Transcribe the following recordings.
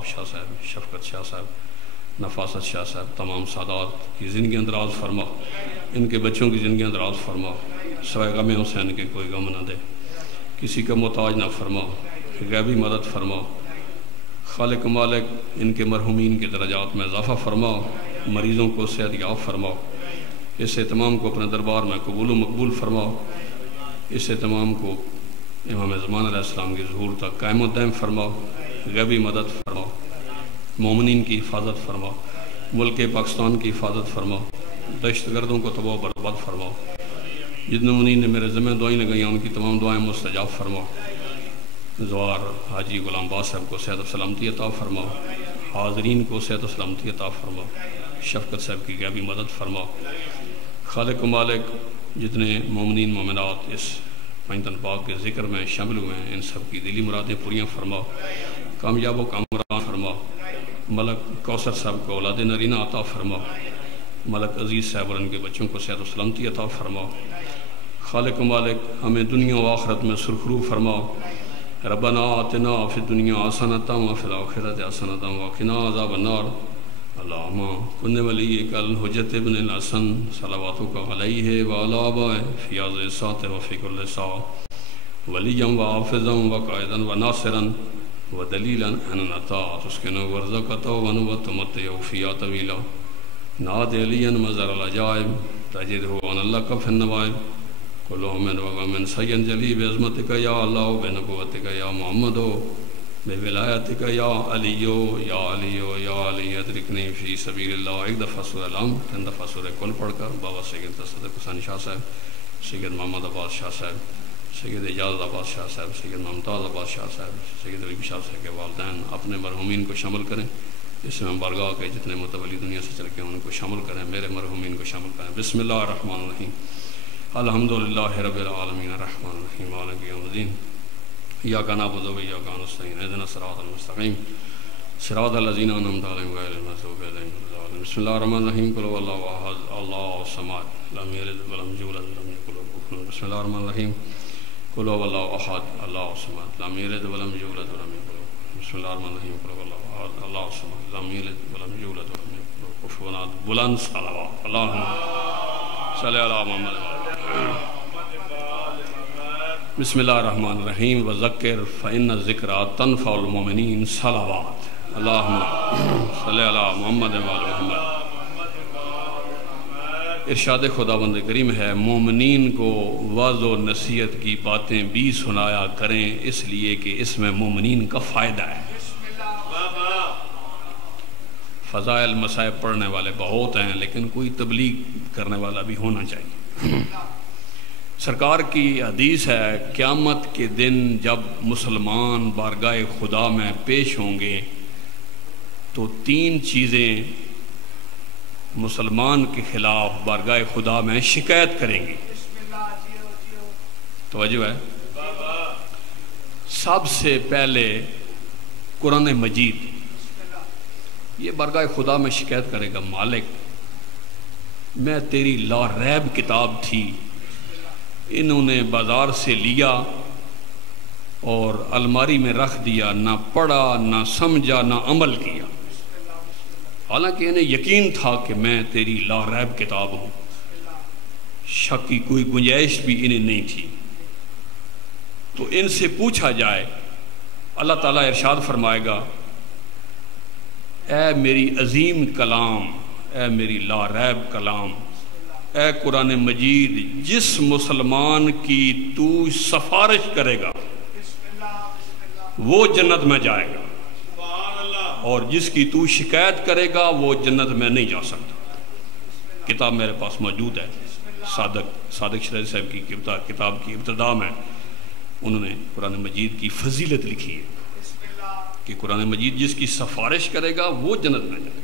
شاداب شاہ صاحب، شفقت شاہ صاحب، نفاست شاہ صاحب، تمام سادات کی زندگیاں دراز فرما، ان کے بچوں کی زندگیاں دراز فرما، سوائے غم حسین کے کوئی غم نہ دے، کسی کا محتاج نہ فرما، غیبی مدد فرما، خالق مالک ان کے مرحومین کے درجات میں اضافہ فرما، مریضوں کو صحت یاب فرما، اس اہتمام کو اپنے دربار میں قبول و مقبول فرما، اس اہتمام کو امام زمان علیہ السلام کی ظہور تک قائم و دائم فرما، غیبی مدد فرما، مومنین کی حفاظت فرما، ملک پاکستان کی حفاظت فرما، دہشت گردوں کو تباہ و برباد فرما، جتنے منین نے میرے ذمہ دعائیں لگائیں ان کی تمام دعائیں مستجاب فرما، زوار حاجی غلام باز صاحب کو صحت و سلامتی عطا فرما، حاضرین کو صحت و سلامتی عطا فرما، شفقت صاحب کی غیبی مدد فرما، خالق و مالک جتنے مومنین مومنات اس پنجتن پاک کے ذکر میں شامل ہوئے ہیں ان سب کی دلی مرادیں پوریاں فرما، کامیاب و کامران فرما، ملک کوثر صاحب کو اولاد نرینہ عطا فرما، ملک عزیز صاحب اور ان کے بچوں کو صحت و سلامتی عطا فرما، خالق و مالک ہمیں دنیا و آخرت میں سرخرو فرما، ربنا آتنا فی الدنیا حسنۃ وفی الآخرۃ حسنۃ وقنا عذاب النار، اللہم کن ولیک الحجۃ ابن الحسن صلواتک علیہ وعلی آبائہ فی هذه الساعة وفی کل ساعة ولیا وحافظا وقائدا وناصرا ودلیلا انتا تسکن ورزقتا ونوتمتع فیہا طویلا ناد علیا مظہر العجائب تجدہ ان اللہ فی النوائب کلو من وغمن سین جلی بعظمتک یا اللہ بنبوتک یا محمد بے ولایتک یا علیو یا علیو یا علی ادرکنی فی سبیل اللہ۔ ایک دفعہ سورہ العام، تین دفعہ سورہ کل پڑھ کر بابا سید تصدق حسین شاہ صاحب، سید محمد عباس شاہ صاحب، سید اجاز عباس شاہ صاحب، سید ممتاز عباس شاہ صاحب، سید علی شاہ صاحب کے والدین اپنے مرحومین کو شامل کریں، اس میں بارگاہ کے جتنے متولی دنیا سے چل کے ان کو شامل کریں، میرے مرحومین کو شامل کریں۔ بسم اللہ الرحمن الرحیم، الحمدللہ رب العالمین الرحمن الرحیم مالک یوم الدین، ایاک نعبد و ایاک نستعین اہدنا الصراط المستقیم صراط الذین انعمت علیہم غیر المغضوب علیہم ولا الضالین۔ بسم اللہ الرحمن الرحیم، قل هو اللہ احد اللہ الصمد لم یلد ولم یولد ولم یکن له کفوا احد۔ بسم اللہ الرحمن الرحیم، قل هو اللہ احد اللہ الصمد لم یلد ولم یولد ولم یکن له کفوا احد۔ بسم اللہ الرحمن الرحیم، قل هو اللہ احد اللہ الصمد لم یلد ولم یولد ولم یکن له کفوا احد۔ بلند صلوات، اللہم صلی علی محمد۔ بسم اللہ الرحمن الرحیم، وذکر فإن الذکرى تنفع المؤمنین، صلوات، اللہم صلی علی محمد وعلی محمد۔ ارشاد خداوند کریم ہے، مومنین کو وعظ و نصیحت کی باتیں بھی سنایا کریں، اس لیے کہ اس میں مومنین کا فائدہ ہے۔ فضائل مسائب پڑھنے والے بہت ہیں لیکن کوئی تبلیغ کرنے والا بھی ہونا چاہیے۔ سرکار کی حدیث ہے، قیامت کے دن جب مسلمان بارگاہ خدا میں پیش ہوں گے تو تین چیزیں مسلمان کے خلاف بارگاہ خدا میں شکایت کریں گی۔ توجہ ہے، سب سے پہلے قرآن مجید یہ بارگاہ خدا میں شکایت کرے گا، مالک میں تیری لا ریب کتاب تھی، انہوں نے بازار سے لیا اور الماری میں رکھ دیا، نہ پڑھا نہ سمجھا نہ عمل کیا، حالانکہ انہیں یقین تھا کہ میں تیری لا ریب کتاب ہوں، شک کی کوئی گنجائش بھی انہیں نہیں تھی۔ تو ان سے پوچھا جائے، اللہ تعالیٰ ارشاد فرمائے گا، اے میری عظیم کلام، اے میری لا ریب کلام، اے قرآن مجید، جس مسلمان کی تو سفارش کرے گا وہ جنت میں جائے گا، اور جس کی تو شکایت کرے گا وہ جنت میں نہیں جا سکتا۔ کتاب میرے پاس موجود ہے، صادق شریف صاحب کی کتاب کی ابتدا میں انہوں نے قرآن مجید کی فضیلت لکھی ہے کہ قرآن مجید جس کی سفارش کرے گا وہ جنت میں جائے گا،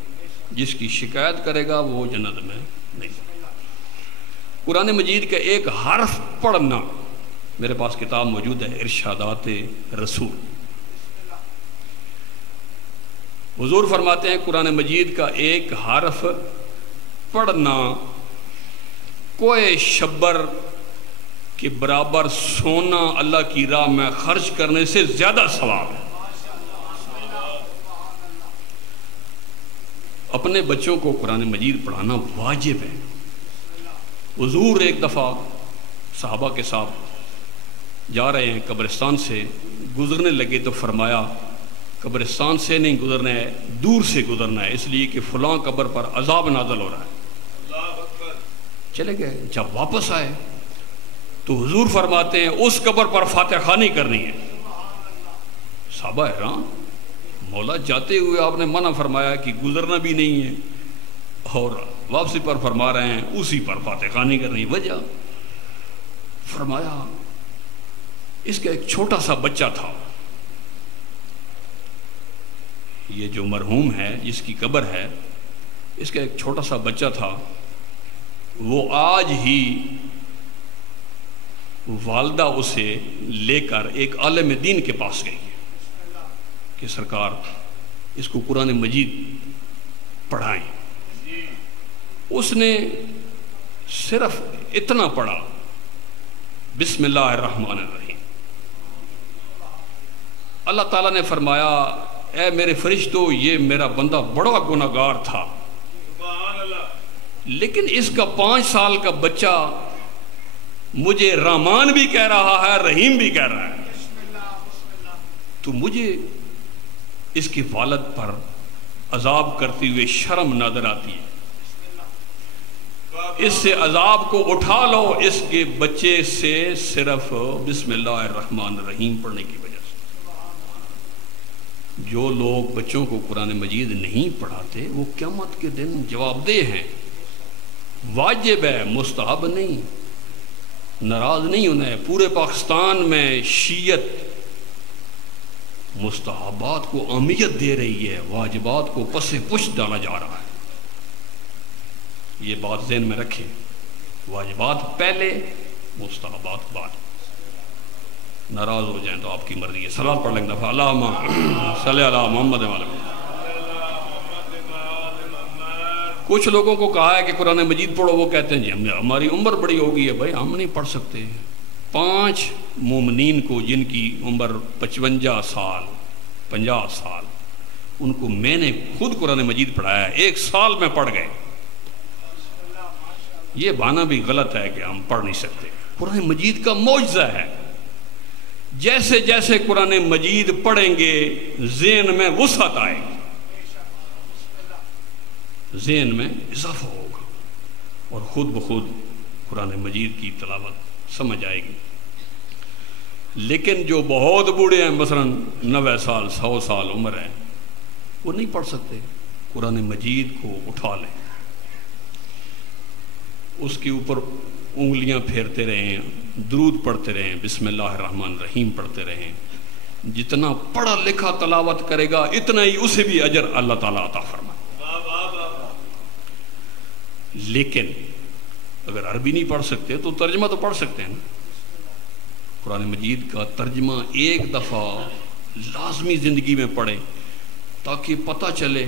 جس کی شکایت کرے گا وہ جنت میں نہیں جائے گا۔ قرآن مجید کا ایک حرف پڑھنا، میرے پاس کتاب موجود ہے، ارشادات رسول، حضور فرماتے ہیں قرآن مجید کا ایک حرف پڑھنا کوئی شبر کے برابر سونا اللہ کی راہ میں خرچ کرنے سے زیادہ ثواب ہے۔ اپنے بچوں کو قرآن مجید پڑھانا واجب ہے۔ حضور ایک دفعہ صحابہ کے ساتھ جا رہے ہیں، قبرستان سے گزرنے لگے تو فرمایا قبرستان سے نہیں گزرنا ہے، دور سے گزرنا ہے، اس لیے کہ فلاں قبر پر عذاب نازل ہو رہا ہے۔ چلے گئے، جب واپس آئے تو حضور فرماتے ہیں اس قبر پر فاتحہ خوانی کرنی ہے۔ صحابہ حیران، مولا جاتے ہوئے آپ نے منع فرمایا کہ گزرنا بھی نہیں ہے، اور واپسی پر فرما رہے ہیں اسی پر فاتحہ خوانی کرنی ہے۔ وجہ فرمایا اس کا ایک چھوٹا سا بچہ تھا، یہ جو مرحوم ہے جس کی قبر ہے اس کا ایک چھوٹا سا بچہ تھا، وہ آج ہی والدہ اسے لے کر ایک عالم دین کے پاس گئی کہ سرکار اس کو قرآن مجید پڑھائیں۔ اس نے صرف اتنا پڑھا، بسم اللہ الرحمن الرحیم۔ اللہ تعالیٰ نے فرمایا اے میرے فرشتوں، یہ میرا بندہ بڑا گناہگار تھا، لیکن اس کا 5 سال کا بچہ مجھے رحمان بھی کہہ رہا ہے، رحیم بھی کہہ رہا ہے، تو مجھے اس کے والد پر عذاب کرتے ہوئے شرم نظر آتی ہے، اس سے عذاب کو اٹھا لو اس کے بچے سے صرف بسم اللہ الرحمن الرحیم پڑھنے کی وجہ سے۔ جو لوگ بچوں کو قرآن مجید نہیں پڑھاتے وہ قیامت کے دن جواب دہ ہیں۔ واجب ہے، مستحب نہیں۔ ناراض نہیں ہونا ہے، پورے پاکستان میں شیعت مستحبات کو اہمیت دے رہی ہے، واجبات کو پس پش ڈالا جا رہا ہے۔ یہ بات ذہن میں رکھیں، واجبات پہلے، مستحبات بعد۔ ناراض ہو جائیں تو آپ کی مرضی ہے۔ صلوات پڑھ لیں دفعہ اللہم صلی علی محمد وعلی محمد۔ کچھ لوگوں کو کہا ہے کہ قرآن مجید پڑھو، وہ کہتے ہیں جی ہماری عمر بڑی ہو گئی ہے، بھائی ہم نہیں پڑھ سکتے۔ 5 مومنین کو جن کی عمر 55 سال 50 سال، ان کو میں نے خود قرآن مجید پڑھایا ہے، 1 سال میں پڑھ گئے۔ یہ بہانہ بھی غلط ہے کہ ہم پڑھ نہیں سکتے۔ قرآن مجید کا معجزہ ہے، جیسے جیسے قرآن مجید پڑھیں گے ذہن میں وسعت آئے گی، ذہن میں اضافہ ہوگا، اور خود بخود قرآن مجید کی تلاوت سمجھ آئے گی۔ لیکن جو بہت بوڑھے ہیں، مثلا 90 سال 100 سال عمر ہے، وہ نہیں پڑھ سکتے۔ قرآن مجید کو اٹھا لیں، اس کے اوپر انگلیاں پھیرتے رہیں، درود پڑھتے رہیں، بسم اللہ الرحمن الرحیم پڑھتے رہیں۔ جتنا پڑھا لکھا تلاوت کرے گا اتنا ہی اسے بھی اجر اللہ تعالیٰ عطا فرمائے۔ لیکن اگر عربی نہیں پڑھ سکتے تو ترجمہ تو پڑھ سکتے ہیں نا۔ قرآن مجید کا ترجمہ ایک دفعہ لازمی زندگی میں پڑھیں تاکہ پتہ چلے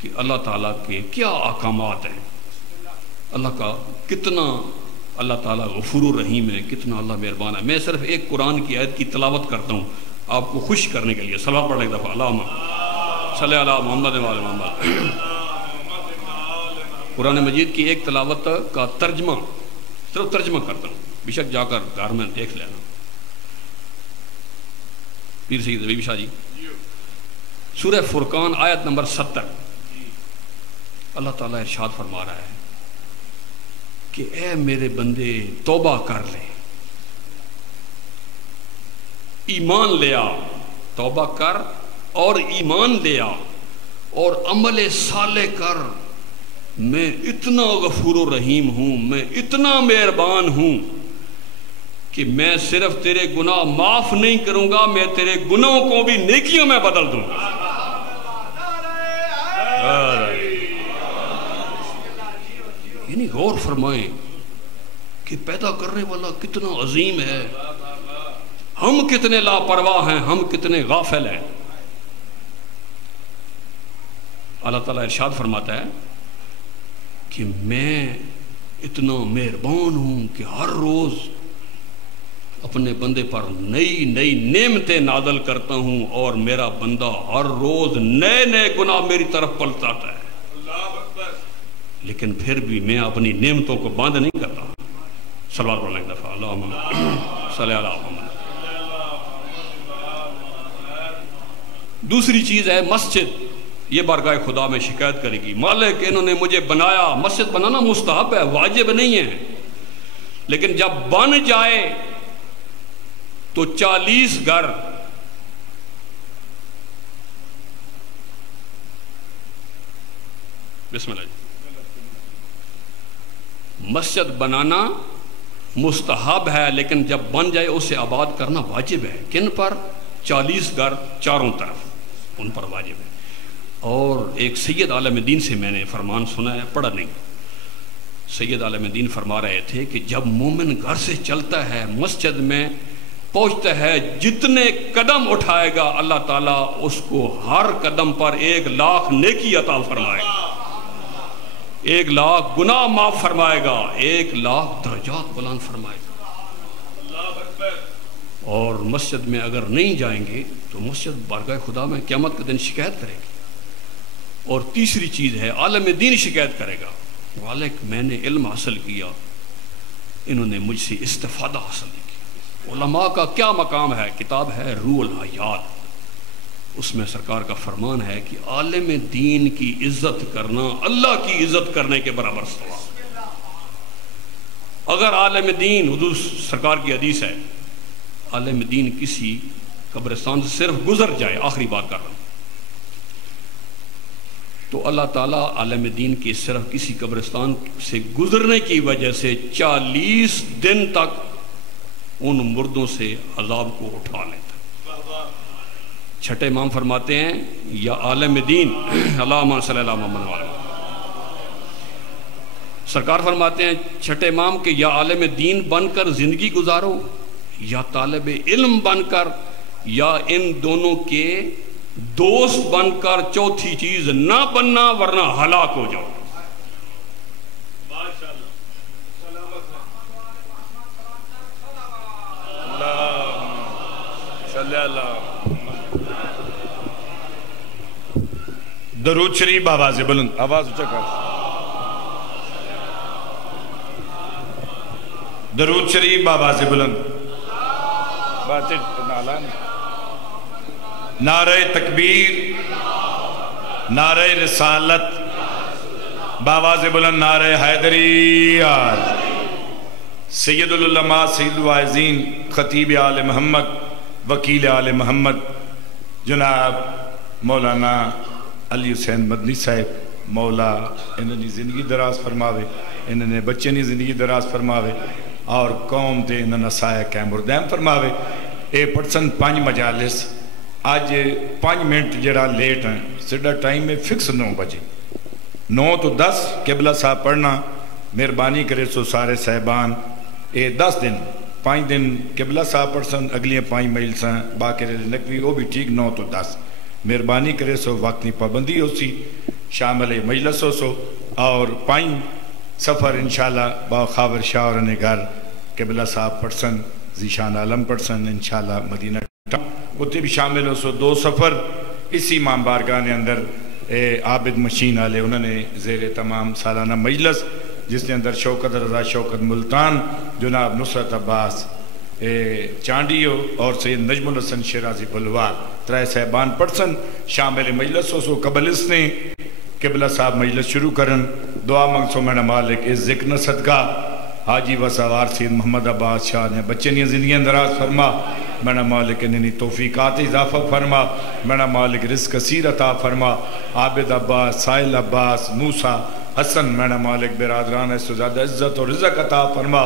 کہ اللہ تعالیٰ کے کیا احکامات ہیں، اللہ کا کتنا اللہ تعالیٰ غفور الرحیم ہے، کتنا اللہ مہربان ہے۔ میں صرف ایک قرآن کی آیت کی تلاوت کرتا ہوں آپ کو خوش کرنے کے لیے۔ صلوات پڑھ لیں ایک دفعہ اللہم صلی علی محمد وعلی محمد۔ قرآن مجید کی ایک تلاوت کا ترجمہ، صرف ترجمہ کرتا ہوں، بے شک جا کر گھر میں دیکھ لینا۔ پیر سید حبیب شاہ جی، سورہ فرقان آیت نمبر 70، اللہ تعالیٰ ارشاد فرما رہا ہے کہ اے میرے بندے توبہ کر لے، ایمان لے آ، توبہ کر اور ایمان لے آ اور عمل صالح کر۔ میں اتنا غفور و رحیم ہوں، میں اتنا مہربان ہوں کہ میں صرف تیرے گناہ معاف نہیں کروں گا، میں تیرے گناہوں کو بھی نیکیوں میں بدل دوں گا۔ یعنی غور فرمائیں کہ پیدا کرنے والا کتنا عظیم ہے، ہم کتنے لاپرواہ ہیں، ہم کتنے غافل ہیں۔ اللہ تعالیٰ ارشاد فرماتا ہے کہ میں اتنا مہربان ہوں کہ ہر روز اپنے بندے پر نئی نئی نعمتیں نازل کرتا ہوں، اور میرا بندہ ہر روز نئے نئے گناہ میری طرف پلٹاتا ہے۔ لیکن پھر بھی میں اپنی نعمتوں کو بند نہیں کرتا. صلوات پڑھ لیں ایک دفعہ. اللہم صلی علی محمد. دوسری چیز ہے مسجد. یہ بارگاہ خدا میں شکایت کرے گی, مالک انہوں نے مجھے بنایا. مسجد بنانا مستحب ہے, واجب نہیں ہے, لیکن جب بن جائے تو 40 گھر بسم اللہ. مسجد بنانا مستحب ہے, لیکن جب بن جائے اسے آباد کرنا واجب ہے. کن پر؟ 40 گھر چاروں طرف, ان پر واجب ہے. اور ایک سید عالم دین سے میں نے فرمان سنا ہے, پڑھا نہیں. سید عالم دین فرما رہے تھے کہ جب مومن گھر سے چلتا ہے, مسجد میں پہنچتا ہے, جتنے قدم اٹھائے گا اللہ تعالیٰ اس کو ہر قدم پر 1,00,000 نیکی عطا فرمائے گا, 1,00,000 گناہ معاف فرمائے گا, 1,00,000 درجات بلند فرمائے گا. اور مسجد میں اگر نہیں جائیں گے تو مسجد بارگاہ خدا میں قیامت کے دن شکایت کرے گی. اور تیسری چیز ہے, عالم دین شکایت کرے گا, مالک میں نے علم حاصل کیا, انہوں نے مجھ سے استفادہ حاصل نہیں کیا. علماء کا کیا مقام ہے؟ کتاب ہے روح الحیات, اس میں سرکار کا فرمان ہے کہ عالم دین کی عزت کرنا اللہ کی عزت کرنے کے برابر ثواب. اگر عالم دین, حضور سرکار کی حدیث ہے, عالم دین کسی قبرستان سے صرف گزر جائے, آخری بات کر رہا ہوں, تو اللہ تعالیٰ عالم دین کی صرف کسی قبرستان سے گزرنے کی وجہ سے 40 دن تک ان مردوں سے عذاب کو اٹھا لیتا. چھٹے امام فرماتے ہیں یا عالم دین, اللہم صلی اللہ محمد وعلی. سرکار فرماتے ہیں چھٹے امام کہ یا عالم دین بن کر زندگی گزارو, یا طالب علم بن کر, یا ان دونوں کے دوست بن کر, چوتھی چیز نہ بننا ورنہ ہلاک ہو جاؤ. درود شریف آواز بلند, آواز اونچا کر. درود شریف آواز بلند. نعرہ تکبیر, نعرہ رسالت, باواز بلند نعرہ حیدری. سید العلماء, سید الواعظین, خطیب آل محمد, وکیل آل محمد جناب مولانا علی حسین مدنی صاحب, مولا انہوں نے زندگی دراز فرماوے, انہوں نے بچے نے زندگی دراز فرماوے, اور قوم تے انہوں نے سایہ قائم اور دائم فرماوے. اے پڑسن 5 مجالس, آج 5 منٹ جڑا لیٹ ہیں, سیدھا ٹائم میں فکس 9 بجے, 9 تو 10 قبلہ صاحب پڑھنا. مہربانی کرے سو سارے صاحبان, اے 10 دن 5 دن قبلہ صاحب پڑھسن, اگلی 5 مجلساں باقر نقوی وہ بھی ٹھیک 9 تو 10. مہربانی کرے سو وقتی پابندی ہو سی, شامل مجلس ہو سو, اور 5 سفر انشاءاللہ با خاور شاہ اور انہیں گھر قبلہ صاحب پڑھسن, ذیشان عالم پڑھسن انشاءاللہ مدینہ اتنے بھی شامل ہو سو. 2 سفر اسی امام بارگاہ نے اندر عابد مشین آلے, انہوں نے زیر تمام سالانہ مجلس جس نے اندر شوکت رضا شوکت ملتان, جناب نصرت عباس چانڈیو اور سید نجم الحسن شیرازی بلوار 3 صاحبان پڑھسن شامل مجلس ہو سو. قبل اس نے قبلہ صاحب مجلس شروع کرن, دعا منگ سو میرا مالک اس ذکر صدقہ حاجی و سوار سید محمد عباس شاہ نے بچے نے زندگی دراز فرما, میرا مالک انہیں توفیقات اضافہ فرما, میرا مالک رزق کثیر عطا فرما. عابد عباس, سائل عباس, موسیٰ, حسن, میرا مالک برادران ہے زیادہ عزت اور رزق عطا فرما.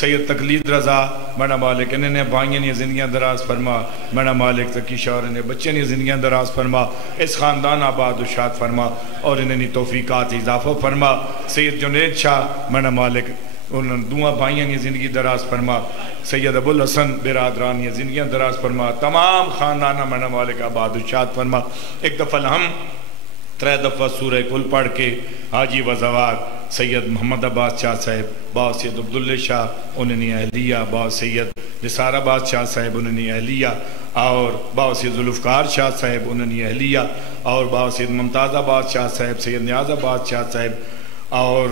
سید تقلید رضا, میرا مالک انہیں بھائیوں نے زندگیاں دراز فرما. میرا مالک تقی شاہ نے بچے نے زندگیاں دراز فرما, اس خاندان آباد و شاد فرما, اور انہیں توفیقات اضافہ فرما. سید جنید شاہ, میرا مالک انہوں دعا بھائیاں نے زندگی دراز فرما. سید ابو الحسن برادران یہ زندگیاں دراز فرما. تمام خاندانہ میرا مالک آباد و شاد فرما. ایک دفعہ ہم 3 دفعہ سورہ کل پڑھ کے حاجی وزوار سید محمد عباس شاہ صاحب, با سید عبداللہ شاہ انہوں نے اہلیہ, با سید نثار عباس شاہ صاحب انہوں نے اہلیہ, اور با سید ذوالفقار شاہ صاحب انہوں نے اہلیہ, اور با سید ممتاز عباس شاہ صاحب, سید نیاز عباس شاہ صاحب, اور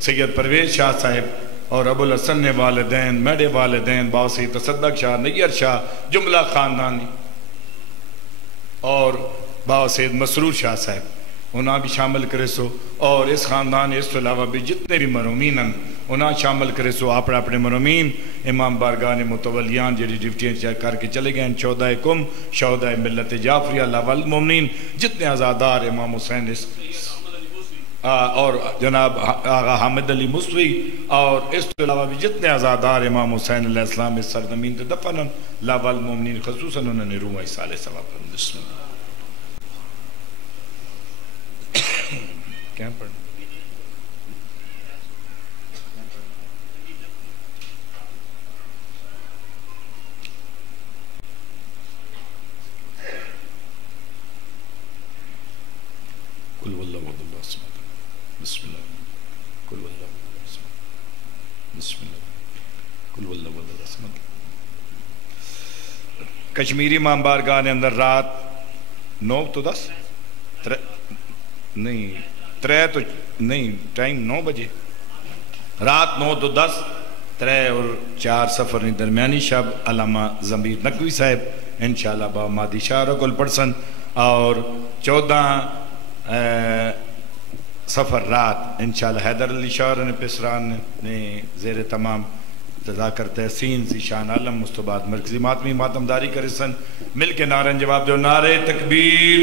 سید پرویز شاہ صاحب اور ابو الحسن نے والدین میرے والدین باو سید تصدق شاہ نیر شاہ جملہ خاندانی اور باو سید مسرور شاہ صاحب انہاں بھی شامل کرے سو اور اس خاندان اس تو علاوہ بھی جتنے بھی مرحومین ہیں انہاں شامل کرے سو اپنے اپنے مرحومین امام بارگاہ متولیان جڑی ڈیوٹیاں کر کے چلے گئے 14 کم شہداء ملت جعفریہ اللہ والمومنین جتنے عزادار امام حسین اور جناب آغا حامد علی موسوی اور اس کے علاوہ بھی جتنے عزادار امام حسین علیہ السلام اس سرزمین تے دفن اللہ والمومنین خصوصاً انہوں نے روح ایسال ثواب پر بسم اللہ کیا پڑھنا قل واللہ وحد اللہ الصمد بسم اللہ قل واللہ وحد اللہ الصمد بسم اللہ قل واللہ وحد اللہ الصمد کشمیری امام بارگاہ نے اندر رات 9 تو 10 نہیں 3 تو نہیں ٹائم 9 بجے رات 9 تو 10 3 اور 4 سفر نہیں درمیانی شب علامہ ضمیر نقوی صاحب انشاءاللہ با مادی شاہ رکل پرسن اور 14 سفر رات انشاءاللہ حیدر علی شاہ نے پسران نے زیر تمام تذاکر تحسین ذیشان عالم مستباد مرکزی ماتمی ماتمداری کرے سن مل کے نعرہ جواب دو نعرہ تکبیر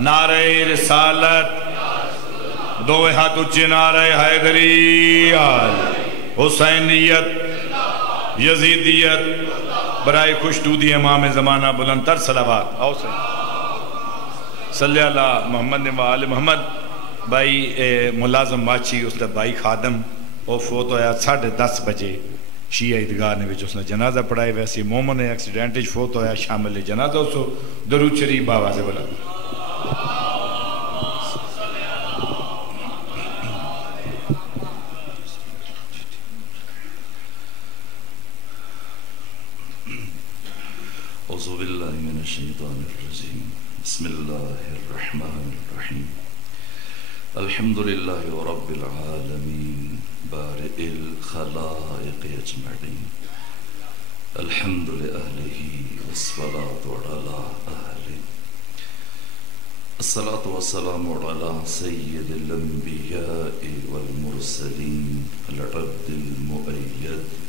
نعرہ رسالت دو ہاتھ اچھے نعرہ حیدری حسینیت یزیدیت برائے خوشنودی امام زمانہ بلندتر صلوات آؤ سے صلی اللہ محمد نے وآل محمد بھائی ملازم ماچی اس نے بھائی خادم وہ فوت ہویا 10:30 بجے شیعہ عیدگاہ نے اس نے جنازہ پڑھائی ویسی مومن ایکسیڈنٹج فوت ہویا شامل جنازہ اسو درود شریف باواز بلا اعوذ باللہ من الشیطان الرجیم بسم اللہ الرحمن الرحیم الحمدللہ رب العالمین بارئ الخلائق اجمعین الحمد لأہلہ والصلاة علی اہلہ الصلاة والسلام علی سید الانبیاء والمرسلین العبد المؤید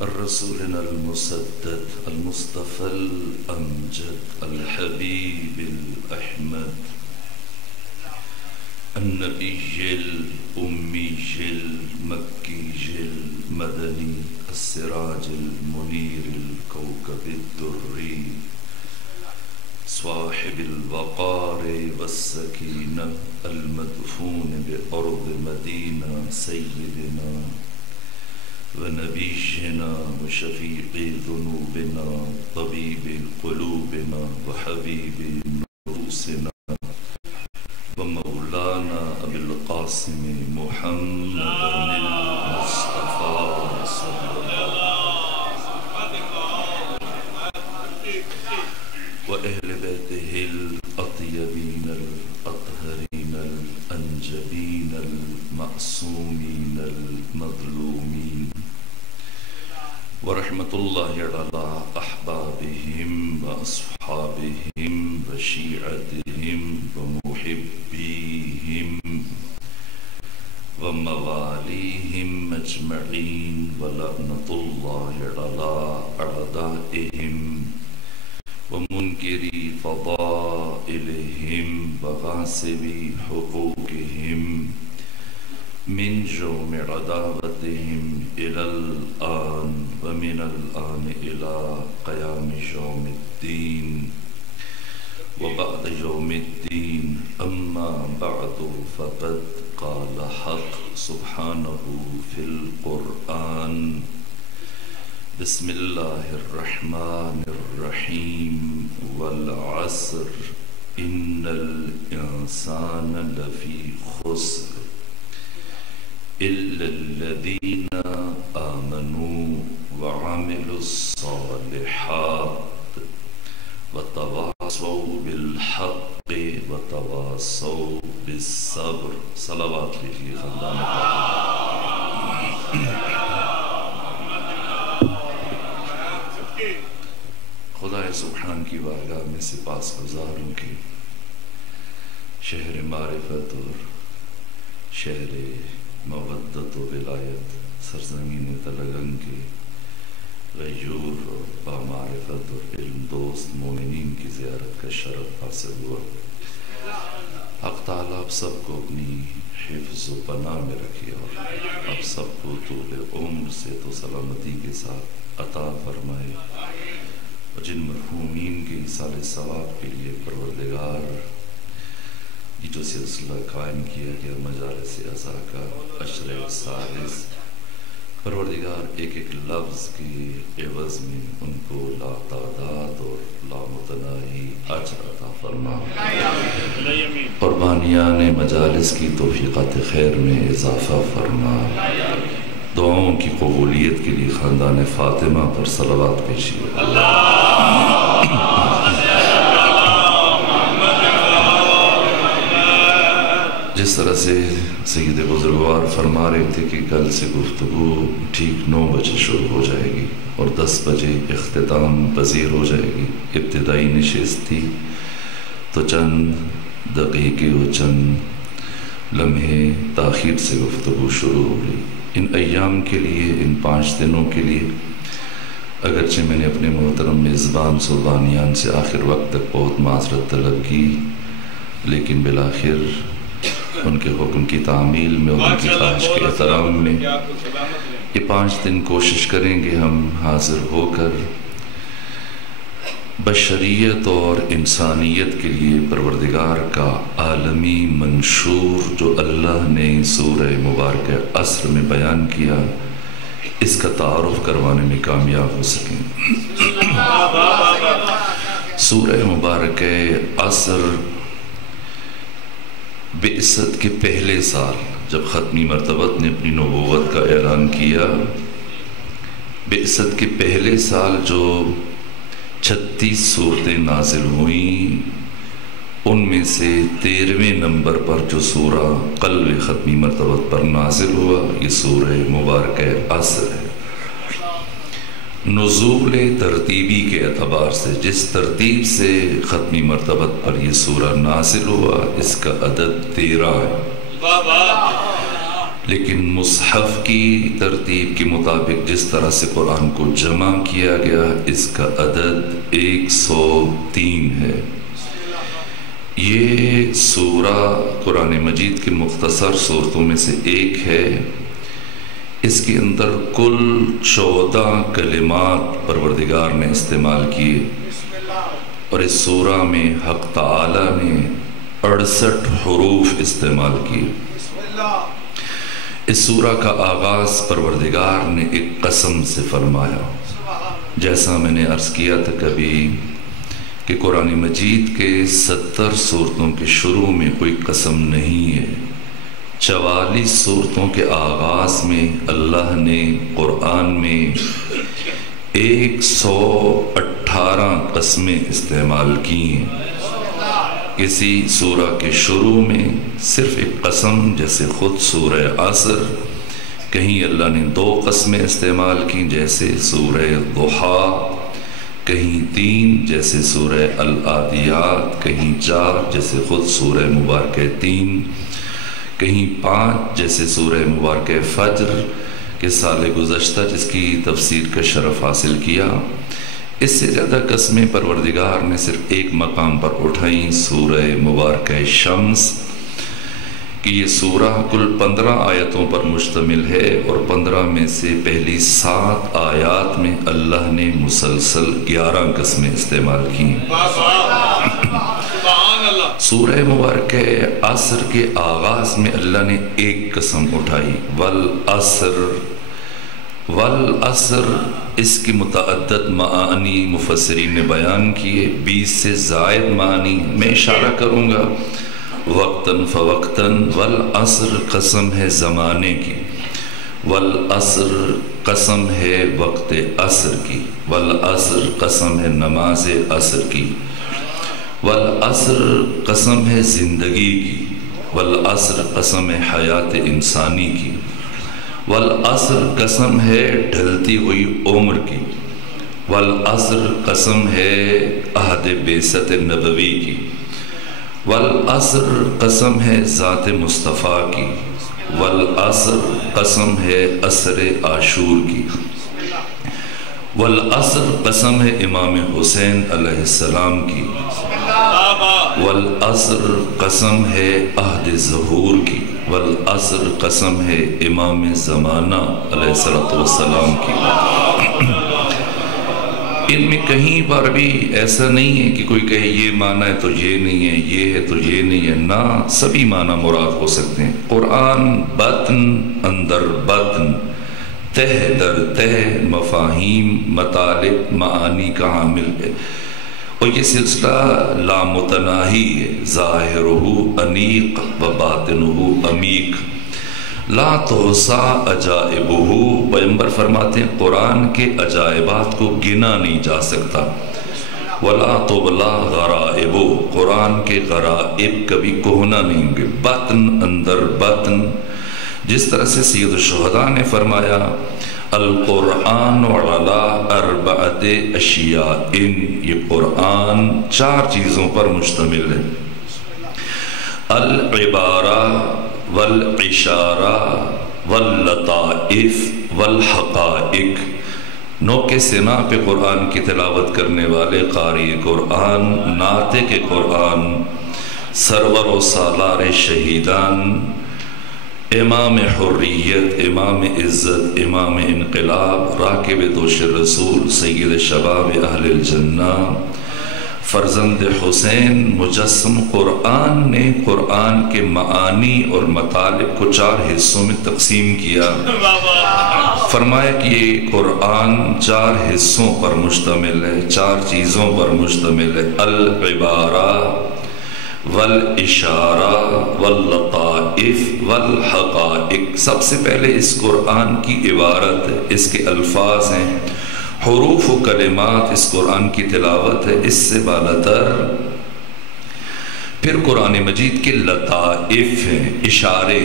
الرسول المسدد المصطفى الأمجد الحبيب الأحمد النبي الأمي المكي المدني السراج المنير الكوكب الدري صاحب الوقار والسكينة المدفون بأرض مدينة سيدنا ونبينا وشفيق ذنوبنا طبيب قلوبنا وحبيب نفوسنا ومولانا أبي القاسم محمد المصطفى صلى الله وأهل بيته الأطيبين الأطهرين الأنجبين المعصومين المظلومين ورحمة الله على أحبابهم وأصحابهم وشيعتهم ومحبيهم ومواليهم أجمعين ولعنة الله على أعدائهم ومنكري فضائلهم وغاصبي حقوقهم من جوم عداوتهم إلى الآن ومن الآن إلى قيام يوم الدين وبعد يوم الدين أما بعد فقد قال حق سبحانه في القرآن بسم الله الرحمن الرحيم والعصر إن الإنسان لفي خسر إلا الذين آمنوا وعملوا الصالحات وتواصوا بالحق وتواصوا بالصبر صلوات لیجیے خاندان خدا سبحان کی بارگاہ میں سپاس گزار ہوں کہ شہر معرفت اور شہر مودت و ولایت سرزمین تلگنگ کے غیور اور بامعرفت اور علم دوست مومنین کی زیارت کا شرف حاصل ہوا۔ حق تعالیٰ آپ سب کو اپنی حفظ و پناہ میں رکھے اور آپ سب کو طول عمر سے تو سلامتی کے ساتھ عطا فرمائے، اور جن مرحومین کے ایصال ثواب کے لیے پروردگار یہ جو سلسلہ قائم کیا گیا مجالس عزا کا عشر ثالث، پروردگار ایک ایک لفظ کے عوض میں ان کو لا تعداد اور لا متناہی اجر عطا فرما، قربانیان مجالس کی توفیقات خیر میں اضافہ فرما، دعاؤں کی قبولیت کے لیے خاندان فاطمہ پر صلوات پیشیے۔ جس طرح سے سید بزرگوار فرما رہے تھے کہ کل سے گفتگو ٹھیک 9 بجے شروع ہو جائے گی اور 10 بجے اختتام پذیر ہو جائے گی۔ ابتدائی نشست تھی تو چند دقیقے و چند لمحے تاخیر سے گفتگو شروع ہو گئی۔ ان ایام کے لیے، ان 5 دنوں کے لیے اگرچہ میں نے اپنے محترم میزبان سلطانیان سے آخر وقت تک بہت معذرت طلب کی، لیکن بالآخر ان کے حکم کی تعمیل میں اور ان کی خواہش کے احترام میں یہ 5 دن کوشش کریں گے ہم حاضر ہو کر بشریت اور انسانیت کے لیے پروردگار کا عالمی منشور جو اللہ نے سورہ مبارکہ عصر میں بیان کیا، اس کا تعارف کروانے میں کامیاب ہو سکیں۔ سورہ مبارکہ عصر بعثت کے پہلے سال جب ختمی مرتبت نے اپنی نبوت کا اعلان کیا، بعثت کے پہلے سال جو 36 صورتیں نازل ہوئیں، ان میں سے 13ویں نمبر پر جو سورہ قلب ختمی مرتبت پر نازل ہوا یہ سورہ مبارکہ عصر ہے۔ نزول ترتیبی کے اعتبار سے جس ترتیب سے ختمی مرتبت پر یہ سورہ نازل ہوا اس کا عدد 13 ہے، لیکن مصحف کی ترتیب کے مطابق جس طرح سے قرآن کو جمع کیا گیا اس کا عدد 103 ہے۔ یہ سورہ قرآن مجید کی مختصر سورتوں میں سے ایک ہے۔ اس کے اندر کل 14 کلمات پروردگار نے استعمال کیے، اور اس سورہ میں حق تعالی نے 68 حروف استعمال کیے۔ اس سورہ کا آغاز پروردگار نے ایک قسم سے فرمایا، جیسا میں نے عرض کیا تھا کبھی کہ قرآن مجید کے 70 سورتوں کے شروع میں کوئی قسم نہیں ہے۔ 44 سورتوں کے آغاز میں اللہ نے قرآن میں 118 قسمیں استعمال کی ہیں۔ کسی سورہ کے شروع میں صرف ایک قسم، جیسے خود سورہ عصر، کہیں اللہ نے 2 قسمیں استعمال کی جیسے سورہ ضحیٰ، کہیں 3 جیسے سورہ العادیات، کہیں 4 جیسے خود سورہ مبارکہ 3، کہیں 5 جیسے سورہ مبارکہ فجر کے سال گزشتہ جس کی تفسیر کا شرف حاصل کیا۔ اس سے زیادہ قسمیں پروردگار نے صرف ایک مقام پر اٹھائیں، سورہ مبارکہ شمس، کہ یہ سورہ کل 15 آیتوں پر مشتمل ہے، اور 15 میں سے پہلی 7 آیات میں اللہ نے مسلسل 11 قسمیں استعمال کی۔ سورہ مبارکہ عصر کے آغاز میں اللہ نے ایک قسم اٹھائی، والعصر۔ والعصر اس کی متعدد معانی مفسرین نے بیان کیے، 20 سے زائد معانی، میں اشارہ کروں گا وقتاً فوقتاً۔ والعصر قسم ہے زمانے کی، والعصر قسم ہے وقت عصر کی، والعصر قسم ہے نماز عصر کی، والعصر قسم ہے زندگی کی، والعصر قسم ہے حیات انسانی کی، والعصر قسم ہے ڈھلتی ہوئی عمر کی، والعصر قسم ہے عہد بعثت نبوی کی، والعصر قسم ہے ذات مصطفیٰ کی، والعصر قسم ہے عصر عاشور کی، والعصر قسم ہے امام حسین علیہ السلام کی، والعصر قسم ہے عہد ظہور کی، والعصر قسم ہے امام زمانہ علیہ السلام کی۔ ان میں کہیں پر بھی ایسا نہیں ہے کہ کوئی کہے یہ معنی ہے تو یہ نہیں ہے، یہ ہے تو یہ نہیں ہے، نہ، سبھی معنی مراد ہو سکتے ہیں۔ قرآن بطن اندر بطن، تہ در تہ، مفاہیم، مطالب، معانی کا حامل ہے، اور یہ سلسلہ لامتناہی ہے، ظاہرہ انیق و باطنہ عمیق، لا تحصیٰ عجائبہ۔ پیغمبر فرماتے ہیں قرآن کے عجائبات کو گنا نہیں جا سکتا، ولا تبلا غرائبہ، قرآن کے غرائب کبھی کہنا نہیں ہوں گے، بطن اندر بطن۔ جس طرح سے سید الشہداء نے فرمایا القرآن علی اربعۃ اشیاء، یہ قرآن 4 چیزوں پر مشتمل ہے، العبارہ والعشارہ واللطائف والحقائق۔ نوک سنا پہ قرآن کی تلاوت کرنے والے قاری قرآن، ناطق قرآن، سرور و سالار شہیدان، امام حریت، امام عزت، امام انقلاب، راکب دوش رسول، سید شباب اہل الجنہ، فرزند حسین، مجسم قرآن نے قرآن کے معانی اور مطالب کو 4 حصوں میں تقسیم کیا۔ فرمایا کہ یہ قرآن 4 حصوں پر مشتمل ہے، 4 چیزوں پر مشتمل ہے، العبارہ والاشارہ واللطائف والحقائق۔ سب سے پہلے اس قرآن کی عبارت ہے، اس کے الفاظ ہیں، حروف و کلمات، اس قرآن کی تلاوت ہے، اس سے بالاتر۔ پھر قرآن مجید کے لطائف ہیں، اشارے،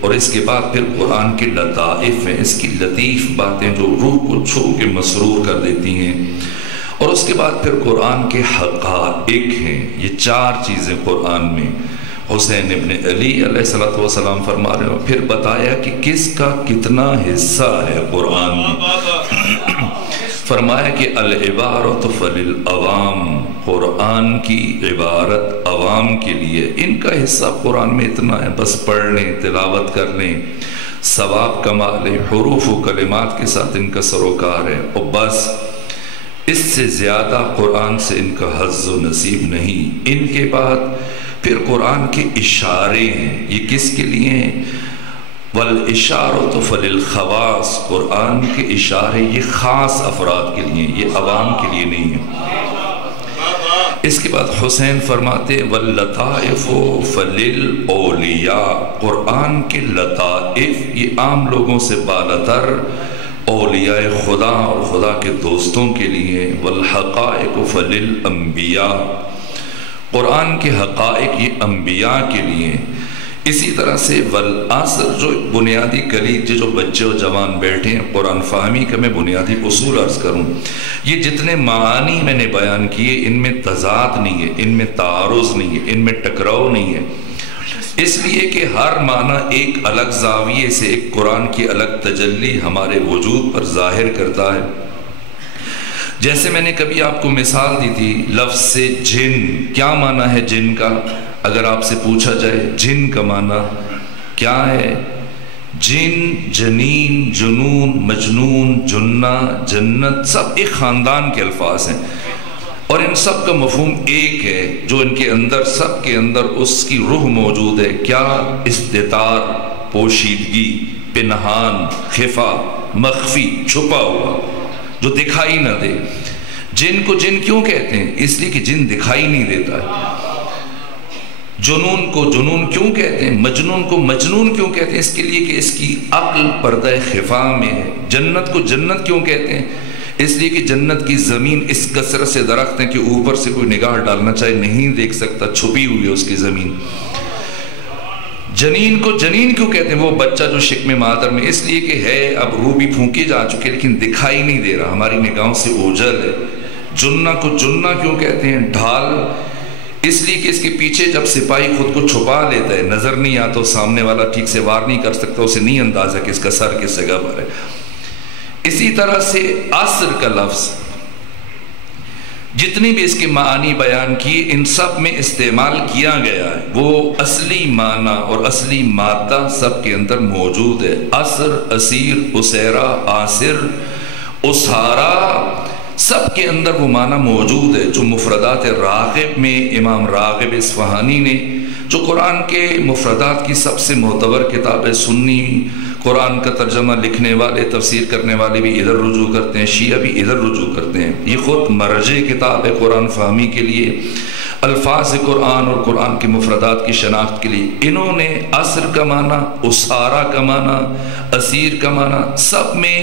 اور اس کے بعد پھر قرآن کے لطائف ہیں، اس کی لطیف باتیں جو روح کو چھو کے مسرور کر دیتی ہیں، اور اس کے بعد پھر قرآن کے حقائق ہیں۔ یہ 4 چیزیں قرآن میں۔ حسین ابن علی علیہ السلام فرما رہے ہیں، پھر بتایا کہ کس کا کتنا حصہ ہے قرآن میں۔ فرمایا کہ العبارۃ فللعوام، قرآن کی عبارت عوام کے لیے، ان کا حصہ قرآن میں اتنا ہے، بس پڑھ لیں، تلاوت کر لیں، ثواب کما لیں، حروف و کلمات کے ساتھ ان کا سروکار ہے، اور بس اس سے زیادہ قرآن سے ان کا حظ و نصیب نہیں۔ ان کے بعد پھر قرآن کے اشارے ہیں، یہ کس کے لیے ہیں؟ والاشارۃ فللخواص، قرآن کے اشارے یہ خاص افراد کے لیے، یہ عوام کے لیے نہیں ہے۔ اس کے بعد حسین فرماتے واللطائف فللاولیاء، قرآن کے لطائف یہ عام لوگوں سے بالاتر اولیاء خدا اور خدا کے دوستوں کے لیے، والحقائق فللانبیاء، قرآن کے حقائق یہ انبیاء کے لیے۔ اسی طرح سے والعصر، جو بنیادی کلید جو بچے و جوان بیٹھے ہیں، قرآن فہمی کا میں بنیادی اصول عرض کروں، یہ جتنے معانی میں نے بیان کیے ان میں تضاد نہیں ہے، ان میں تعارض نہیں ہے، ان میں ٹکراؤ نہیں ہے، اس لیے کہ ہر معنی ایک الگ زاویے سے ایک قرآن کی الگ تجلی ہمارے وجود پر ظاہر کرتا ہے۔ جیسے میں نے کبھی آپ کو مثال دی تھی، لفظ سے جن، کیا معنی ہے جن کا؟ اگر آپ سے پوچھا جائے جن کا معنی کیا ہے؟ جن، جنین، جنون، مجنون، جنہ، جنت، سب ایک خاندان کے الفاظ ہیں، اور ان سب کا مفہوم ایک ہے، جو ان کے اندر، سب کے اندر اس کی روح موجود ہے۔ کیا؟ استتار، پوشیدگی، پنہان، خفا، مخفی، چھپا ہوا، جو دکھائی نہ دے۔ جن کو جن کیوں کہتے ہیں؟ اس لیے کہ جن دکھائی نہیں دیتا ہے۔ جنون کو جنون کیوں کہتے ہیں؟ مجنون کو مجنون کیوں کہتے ہیں؟ اس کے لیے کہ اس کی عقل پردہ خفا میں ہے۔ جنت کو جنت کیوں کہتے ہیں؟ اس لیے کہ جنت کی زمین اس کثرت سے درخت ہے کہ اوپر سے کوئی نگاہ ڈالنا چاہے نہیں دیکھ سکتا، چھپی ہوئی ہے اس کی زمین۔ جنین کو جنین کیوں کہتے ہیں؟ وہ بچہ جو شکم مادر میں، اس لیے کہ ہے اب روح بھی پھونکے جا چکے لیکن دکھائی نہیں دے رہا، ہماری نگاہوں سے اوجھل ہے۔ جنہ کو جنہ کیوں کہتے ہیں؟ ڈھال، اس لیے کہ اس کے پیچھے جب سپاہی خود کو چھپا لیتا ہے، نظر نہیں آتا، سامنے والا ٹھیک سے وار نہیں کر سکتا، اسے نہیں اندازہ کہ اس کا سر کس جگہ پر ہے۔ اسی طرح سے عصر کا لفظ جتنی بھی اس کے معانی بیان کیے، ان سب میں استعمال کیا گیا ہے، وہ اصلی معنی اور اصلی مادہ سب کے اندر موجود ہے۔ عصر، اسیر، اسیرہ، آصر، اسارہ، سب کے اندر وہ معنی موجود ہے جو مفردات راغب میں امام راغب اصفہانی نے، جو قرآن کے مفردات کی سب سے معتبر کتاب ہے، سنی قرآن کا ترجمہ لکھنے والے، تفسیر کرنے والے بھی ادھر رجوع کرتے ہیں، شیعہ بھی ادھر رجوع کرتے ہیں۔ یہ خود مرجع کتاب ہے قرآن فہمی کے لیے، الفاظ قرآن اور قرآن کے مفردات کی شناخت کے لیے۔ انہوں نے عصر کا معنی، اسارہ کا معنی، اسیر کا معنی، سب میں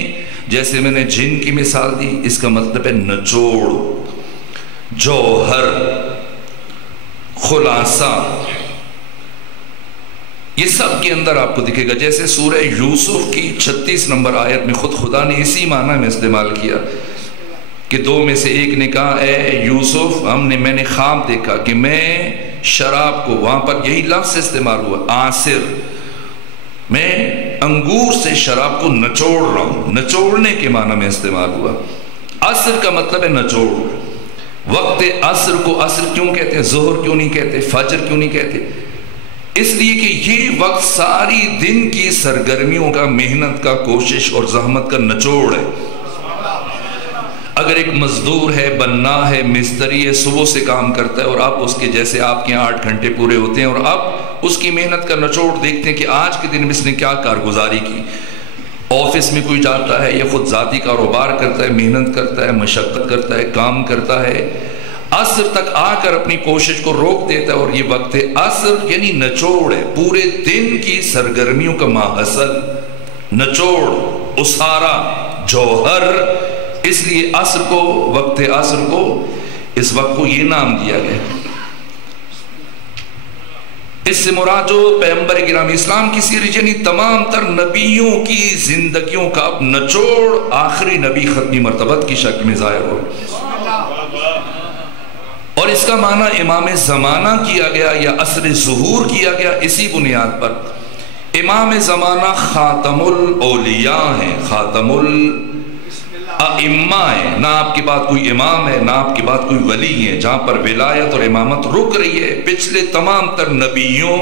جیسے میں نے جن کی مثال دی، اس کا مطلب ہے نچوڑ، جوہر، خلاصہ، یہ سب کے اندر آپ کو دکھے گا۔ جیسے سورہ یوسف کی 36 نمبر آیت میں خود خدا نے اسی معنی میں استعمال کیا کہ دو میں سے ایک نے کہا، اے یوسف میں نے خواب دیکھا کہ میں شراب کو، وہاں پر یہی لفظ استعمال ہوا، آصر، میں انگور سے شراب کو نچوڑ رہا ہوں، نچوڑنے کے معنی میں استعمال ہوا۔ عصر کا مطلب ہے نچوڑ۔ وقت عصر کو عصر کیوں کہتے ہیں؟ ظہر کیوں نہیں کہتے؟ فجر کیوں نہیں کہتے؟ اس لیے کہ یہ وقت ساری دن کی سرگرمیوں کا، محنت کا، کوشش اور زحمت کا نچوڑ ہے۔ اگر ایک مزدور ہے، بنا ہے، مستری ہے، صبح سے کام کرتا ہے اور آپ اس کے جیسے آپ کے 8 گھنٹے پورے ہوتے ہیں اور آپ اس کی محنت کا نچوڑ دیکھتے ہیں کہ آج کے دن میں اس نے کیا کارگزاری کی۔ آفس میں کوئی جاتا ہے یا خود ذاتی کاروبار کرتا ہے، محنت کرتا ہے، مشقت کرتا ہے، کام کرتا ہے، عصر تک آ کر اپنی کوشش کو روک دیتا ہے، اور یہ وقت عصر یعنی نچوڑ ہے، پورے دن کی سرگرمیوں کا ماحصل، نچوڑ، اسارہ، جوہر۔ اس لیے عصر کو، وقت عصر کو، اس وقت کو یہ نام دیا گیا۔ اس سے مراد جو پیغمبر گرامی اسلام کی سیرت یعنی تمام تر نبیوں کی زندگیوں کا نچوڑ آخری نبی ختمی مرتبت کی شکل میں ظاہر ہو، اور اس کا معنی امام زمانہ کیا گیا یا عصر ظہور کیا گیا اسی بنیاد پر۔ امام زمانہ خاتم الاولیاء ہیں، خاتم الائمہ ہیں، نہ آپ کے بعد کوئی امام ہے، نہ آپ کے بعد کوئی ولی ہے، جہاں پر ولایت اور امامت رک رہی ہے۔ پچھلے تمام تر نبیوں،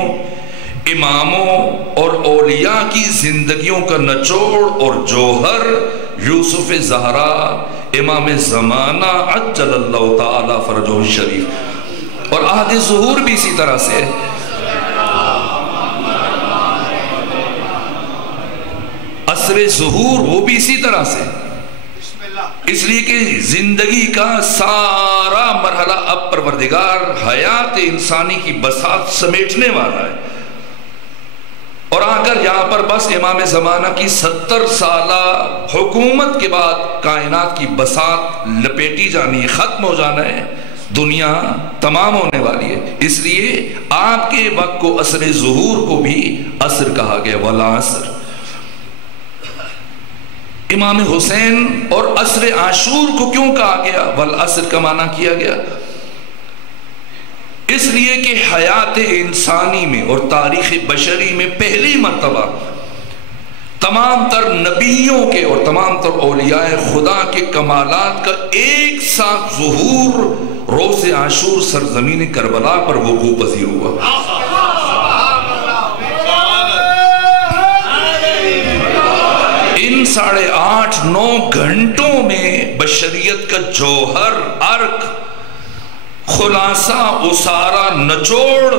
اماموں اور اولیاء کی زندگیوں کا نچوڑ اور جوہر یوسف زہرا امام زمانہ عجل اللہ تعالی فرجہ شریف، اور عہد ظہور بھی اسی طرح سے، عصر ظہور وہ بھی اسی طرح سے، اس لیے کہ زندگی کا سارا مرحلہ اب پروردگار حیات انسانی کی بساط سمیٹنے والا ہے، اور آ کر یہاں پر بس امام زمانہ کی 70 سالہ حکومت کے بعد کائنات کی بساط لپیٹی جانی ہے، ختم ہو جانا ہے، دنیا تمام ہونے والی ہے۔ اس لیے آپ کے وقت کو عصر ظہور کو بھی عصر کہا گیا، والعصر۔ امام حسین اور عصر عاشور کو کیوں کہا گیا، والعصر کا معنی کیا گیا؟ اس لیے کہ حیات انسانی میں اور تاریخ بشری میں پہلی مرتبہ تمام تر نبیوں کے اور تمام تر اولیاء خدا کے کمالات کا ایک ساتھ ظہور روز عاشور سرزمین کربلا پر وقوع پذیر ہوا۔ ان 8.5-9 گھنٹوں میں بشریت کا جوہر، عرق، خلاصہ، اسارہ، نچوڑ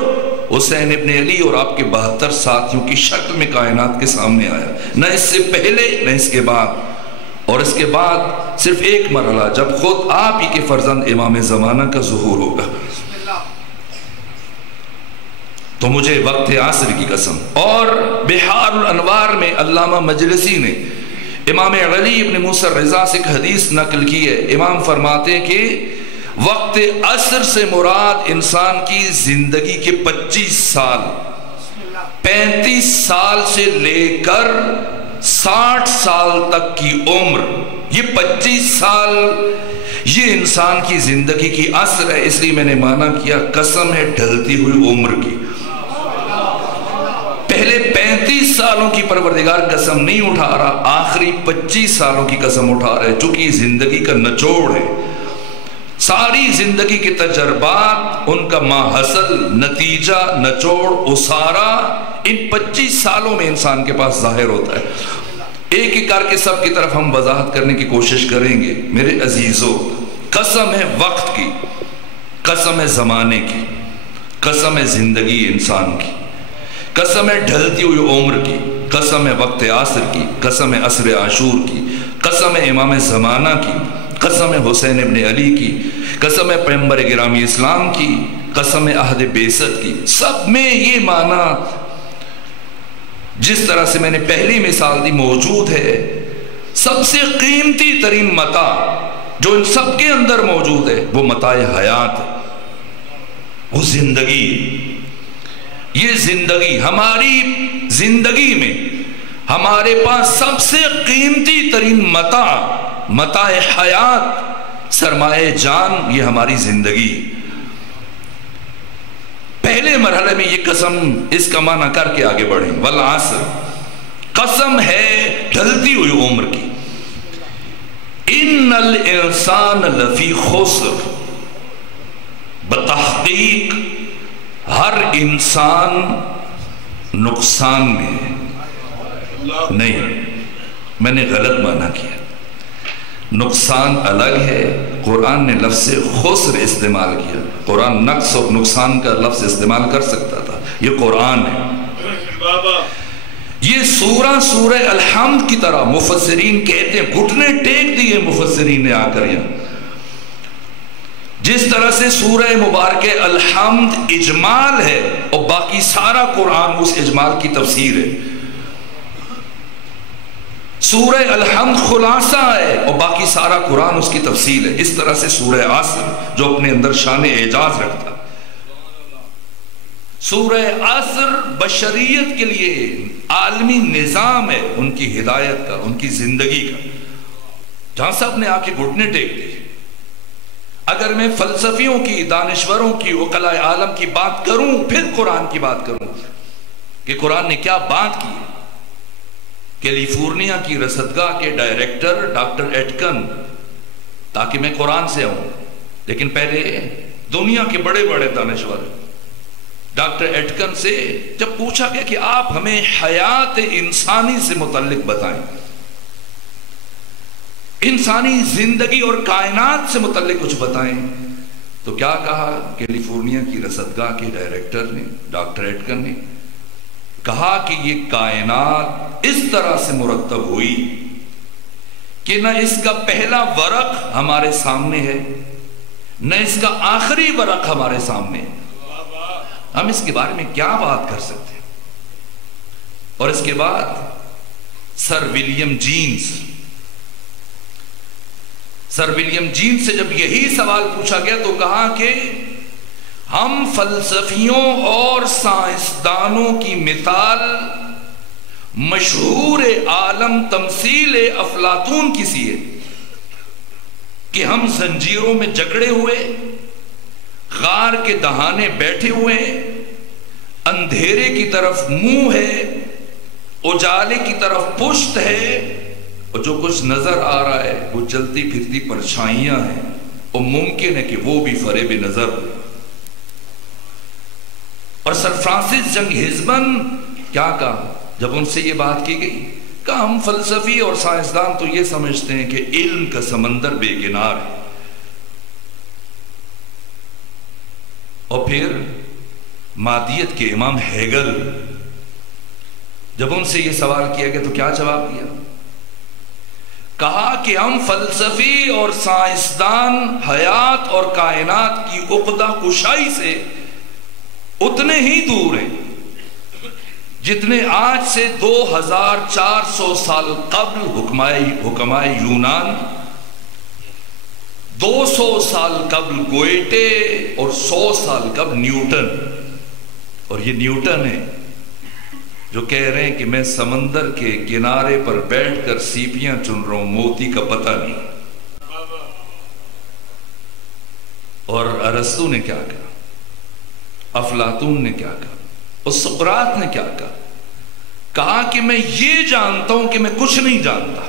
حسین ابن علی اور آپ کے 72 ساتھیوں کی شکل میں کائنات کے سامنے آیا، نہ اس سے پہلے نہ اس کے بعد، اور اس کے بعد صرف ایک مرحلہ جب خود آپ ہی کے فرزند امام زمانہ کا ظہور ہوگا۔ تو مجھے وقت عصر کی قسم۔ اور بحار الانوار میں علامہ مجلسی نے امام علی ابن موسیٰ رضا سے ایک حدیث نقل کی ہے، امام فرماتے ہیں کہ وقت عصر سے مراد انسان کی زندگی کے 25 سال 35 سال سے لے کر 60 سال تک کی عمر، یہ 25 سال یہ انسان کی زندگی کی اثر ہے. اس لیے میں نے مانا کیا قسم ہے ڈھلتی ہوئی عمر کی. پہلے 35 سالوں کی پروردگار قسم نہیں اٹھا رہا، آخری 25 سالوں کی قسم اٹھا رہا ہے، چونکہ یہ زندگی کا نچوڑ ہے. ساری زندگی کے تجربات، ان کا ماحصل، نتیجہ، نچوڑ، اسارہ ان 25 سالوں میں انسان کے پاس ظاہر ہوتا ہے. ایک ایک کر کے سب کی طرف ہم وضاحت کرنے کی کوشش کریں گے. میرے عزیزوں، قسم ہے وقت کی، قسم ہے زمانے کی، قسم ہے زندگی انسان کی، قسم ہے ڈھلتی ہوئی عمر کی، قسم ہے وقت عصر کی، قسم ہے عصر عاشور کی، قسم ہے امام زمانہ کی، قسم ہے حسین ابن علی کی، قسم ہے پیغمبر گرامی اسلام کی، قسم ہے عہد بعثت کی. سب میں یہ معنی جس طرح سے میں نے پہلی مثال دی موجود ہے. سب سے قیمتی ترین متاع جو ان سب کے اندر موجود ہے وہ متاع حیات ہے، وہ زندگی. یہ زندگی، ہماری زندگی میں ہمارے پاس سب سے قیمتی ترین متاع حیات، سرمایہ جان، یہ ہماری زندگی. پہلے مرحلے میں یہ قسم اس کا معنی کر کے آگے بڑھیں. والعصر، قسم ہے ڈھلتی ہوئی عمر کی. ان الانسان لفی خسر، بتحقیق ہر انسان نقصان میں ہے. نہیں، میں نے غلط معنی کیا. نقصان الگ ہے. قرآن نے لفظ خسر استعمال کیا. قرآن نقص اور نقصان کا لفظ استعمال کر سکتا تھا. یہ قرآن ہے. یہ سورہ الحمد کی طرح مفسرین کہتے ہیں، گھٹنے ٹیک دیے مفسرین نے آ کر یہاں. جس طرح سے سورہ مبارکہ الحمد اجمال ہے اور باقی سارا قرآن اس اجمال کی تفسیر ہے. سورہ الحمد خلاصہ ہے اور باقی سارا قرآن اس کی تفصیل ہے. اس طرح سے سورہ عصر جو اپنے اندر شان اعجاز رکھتا ہے. سورہ عصر بشریت کے لیے عالمی نظام ہے، ان کی ہدایت کا، ان کی زندگی کا. جہاں سب نے آ کے گھٹنے ٹیک دی. اگر میں فلسفیوں کی، دانشوروں کی، عقلاء عالم کی بات کروں، پھر قرآن کی بات کروں کہ قرآن نے کیا بات کی. کیلیفورنیا کی رصدگاہ کے ڈائریکٹر ڈاکٹر ایٹکن، تاکہ میں قرآن سے آؤں، لیکن پہلے دنیا کے بڑے بڑے دانشور ڈاکٹر ایٹکن سے جب پوچھا گیا کہ آپ ہمیں حیات انسانی سے متعلق بتائیں، انسانی زندگی اور کائنات سے متعلق کچھ بتائیں، تو کیا کہا کیلیفورنیا کی رصدگاہ کے ڈائریکٹر نے، ڈاکٹر ایٹکن نے کہا کہ یہ کائنات اس طرح سے مرتب ہوئی کہ نہ اس کا پہلا ورق ہمارے سامنے ہے، نہ اس کا آخری ورق ہمارے سامنے ہے. ہم اس کے بارے میں کیا بات کر سکتے ہیں؟ اور اس کے بعد سر ولیم جینز سے جب یہی سوال پوچھا گیا تو کہا کہ ہم فلسفیوں اور سائنسدانوں کی مثال مشہور عالم تمثیل افلاطون کی سی ہے کہ ہم زنجیروں میں جکڑے ہوئے، غار کے دہانے بیٹھے ہوئے، اندھیرے کی طرف منہ ہے، اجالے کی طرف پشت ہے، اور جو کچھ نظر آ رہا ہے وہ چلتی پھرتی پرچھائیاں ہیں، اور ممکن ہے کہ وہ بھی فریب نظر ہو. اور سر فرانسس جنگ ہزمن کیا کہا جب ان سے یہ بات کی گئی؟ کہا ہم فلسفی اور سائنسدان تو یہ سمجھتے ہیں کہ علم کا سمندر بے کنار ہے. اور پھر مادیت کے امام ہیگل جب ان سے یہ سوال کیا گیا تو کیا جواب دیا؟ کہا کہ ہم فلسفی اور سائنسدان حیات اور کائنات کی عقدہ کشائی سے اتنے ہی دور ہیں جتنے آج سے 2400 سال قبل حکمائے یونان، 200 سال قبل گوئٹے اور 100 سال قبل نیوٹن. اور یہ نیوٹن ہے جو کہہ رہے ہیں کہ میں سمندر کے کنارے پر بیٹھ کر سیپیاں چن رہا ہوں، موتی کا پتہ نہیں۔ اور ارسطو نے کیا کہا، افلاطون نے کیا کہا، اور سقراط نے کیا کہا؟ کہا کہ میں یہ جانتا ہوں کہ میں کچھ نہیں جانتا۔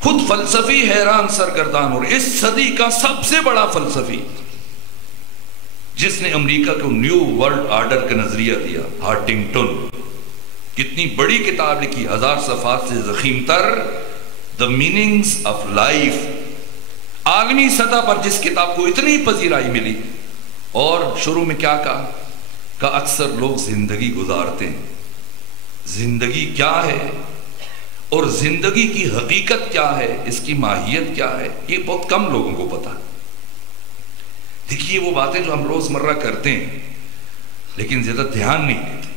خود فلسفی حیران سرگردان، اور اس صدی کا سب سے بڑا فلسفی جس نے امریکہ کو نیو ورلڈ آرڈر کا نظریہ دیا، ہارٹنگٹن، کتنی بڑی کتاب لکھی، 1000 صفحات سے ضخیم تر، The Meanings of Life۔ عالمی سطح پر جس کتاب کو اتنی پذیرائی ملی، اور شروع میں کیا کہا کہ اکثر لوگ زندگی گزارتے ہیں، زندگی کیا ہے اور زندگی کی حقیقت کیا ہے، اس کی ماہیت کیا ہے، یہ بہت کم لوگوں کو پتا۔ دیکھیے وہ باتیں جو ہم روزمرہ کرتے ہیں لیکن زیادہ دھیان نہیں دیتے۔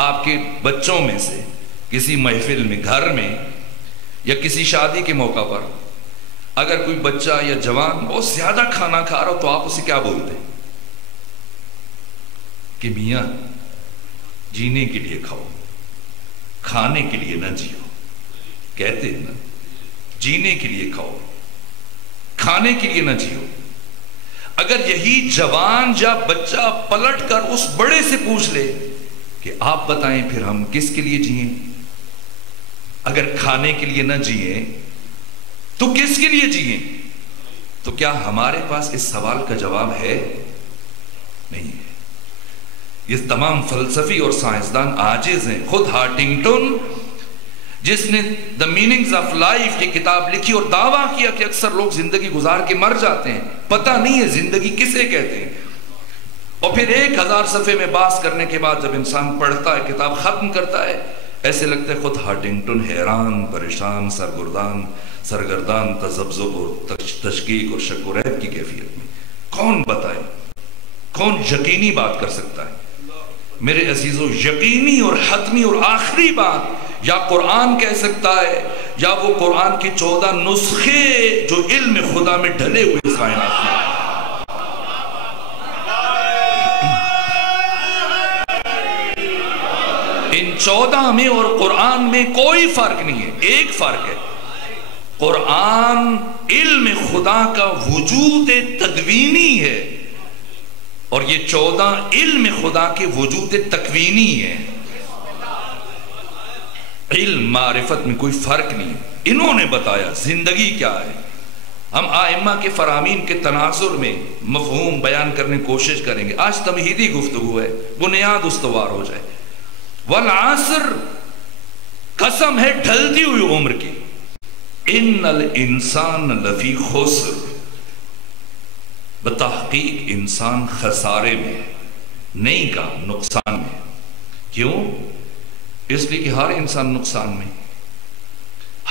آپ کے بچوں میں سے کسی محفل میں، گھر میں یا کسی شادی کے موقع پر اگر کوئی بچہ یا جوان بہت زیادہ کھانا کھا رہا ہو تو آپ اسے کیا بولتے ہیں؟ کہ میاں جینے کے لیے کھاؤ، کھانے کے لیے نہ جیو۔ کہتے ہیں نا، جینے کے لیے کھاؤ، کھانے کے لیے نہ جیو۔ اگر یہی جوان یا بچہ پلٹ کر اس بڑے سے پوچھ لے کہ آپ بتائیں پھر ہم کس کے لیے جئیں؟ اگر کھانے کے لیے نہ جئیں تو کس کے لیے جئیں؟ تو کیا ہمارے پاس اس سوال کا جواب ہے؟ نہیں ہے۔ یہ تمام فلسفی اور سائنسدان عاجز ہیں۔ خود ہارٹنگٹن جس نے The Meanings of Life کی کتاب لکھی اور دعویٰ کیا کہ اکثر لوگ زندگی گزار کے مر جاتے ہیں، پتہ نہیں ہے زندگی کسے کہتے ہیں۔ اور پھر 1000 صفحے میں بحث کرنے کے بعد جب انسان پڑھتا ہے، کتاب ختم کرتا ہے، ایسے لگتا ہے خود ہارٹنگٹن حیران، پریشان، سرگردان، تذبذب اور تشکیک اور شک و ریب کی کیفیت میں۔ کون بتائے، کون یقینی بات کر سکتا ہے؟ میرے عزیزو، یقینی اور حتمی اور آخری بات یا قرآن کہہ سکتا ہے یا وہ قرآن کی 14 نسخے جو علم خدا میں ڈھلے ہوئے کائنات میں۔ ان 14 میں اور قرآن میں کوئی فرق نہیں ہے، ایک فرق ہے، قرآن علم خدا کا وجود تدوینی ہے اور یہ 14 علم خدا کے وجود تکوینی ہے۔ علم معرفت میں کوئی فرق نہیں۔ انہوں نے بتایا زندگی کیا ہے۔ ہم ائمہ کے فرامین کے تناظر میں مفہوم بیان کرنے کی کوشش کریں گے۔ آج تمہیدی گفتگو ہے، بنیاد استوار ہو جائے۔ والعصر، قسم ہے ڈھلتی ہوئی عمر کی، ان الانسان لفی خسر، بتحقیق انسان خسارے میں، نہیں کہا نقصان میں۔ کیوں؟ اس لیے کہ ہر انسان نقصان میں،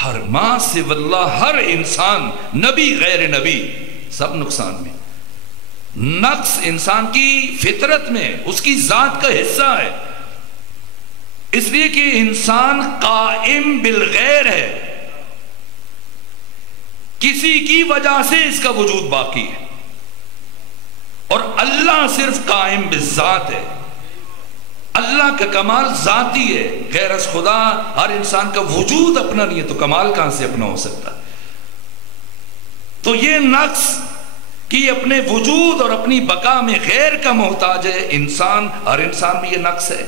ہر ما سے واللہ، ہر انسان، نبی غیر نبی، سب نقصان میں۔ نقص انسان کی فطرت میں، اس کی ذات کا حصہ ہے، اس لیے کہ انسان قائم بالغیر ہے، کسی کی وجہ سے اس کا وجود باقی ہے، اور اللہ صرف قائم بالذات ہے۔ اللہ کا کمال ذاتی ہے، غیر از خدا ہر انسان کا وجود اپنا نہیں ہے، تو کمال کہاں سے اپنا ہو سکتا؟ تو یہ نقص کہ اپنے وجود اور اپنی بقا میں غیر کا محتاج ہے انسان، ہر انسان میں یہ نقص ہے۔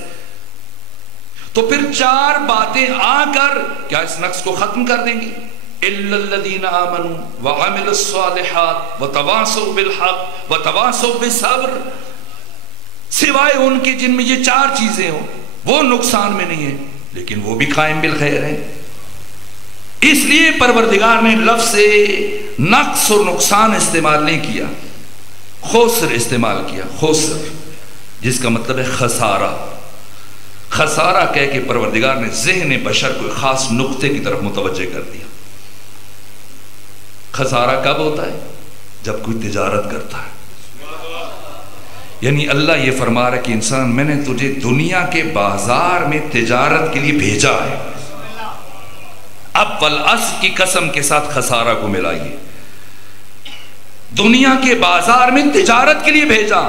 تو پھر 4 باتیں آ کر کیا اس نقص کو ختم کر دیں گی؟ إِلَّا الَّذِينَ آمَنُوا وَعَمِلُوا الصَّالِحَاتِ وَتَوَاصَوْا بِالْحَقِّ وَتَوَاصَوْا بِالصَّبْرِ، سوائے ان کے جن میں یہ 4 چیزیں ہوں، وہ نقصان میں نہیں ہیں لیکن وہ بھی قائم بالخیر ہیں۔ اس لیے پروردگار نے لفظ نقص اور نقصان استعمال نہیں کیا، خسر استعمال کیا، خسر جس کا مطلب ہے خسارہ۔ خسارہ کہہ کے پروردگار نے ذہن بشر کو خاص نقطے کی طرف متوجہ کر دیا۔ خسارہ کب ہوتا ہے؟ جب کوئی تجارت کرتا ہے، یعنی اللہ یہ فرما رہا ہے کہ انسان میں نے تجھے دنیا کے بازار میں تجارت کے لیے بھیجا ہے، اب والعصر کی قسم کے ساتھ خسارہ کو ملائیے۔ دنیا کے بازار میں تجارت کے لیے بھیجا،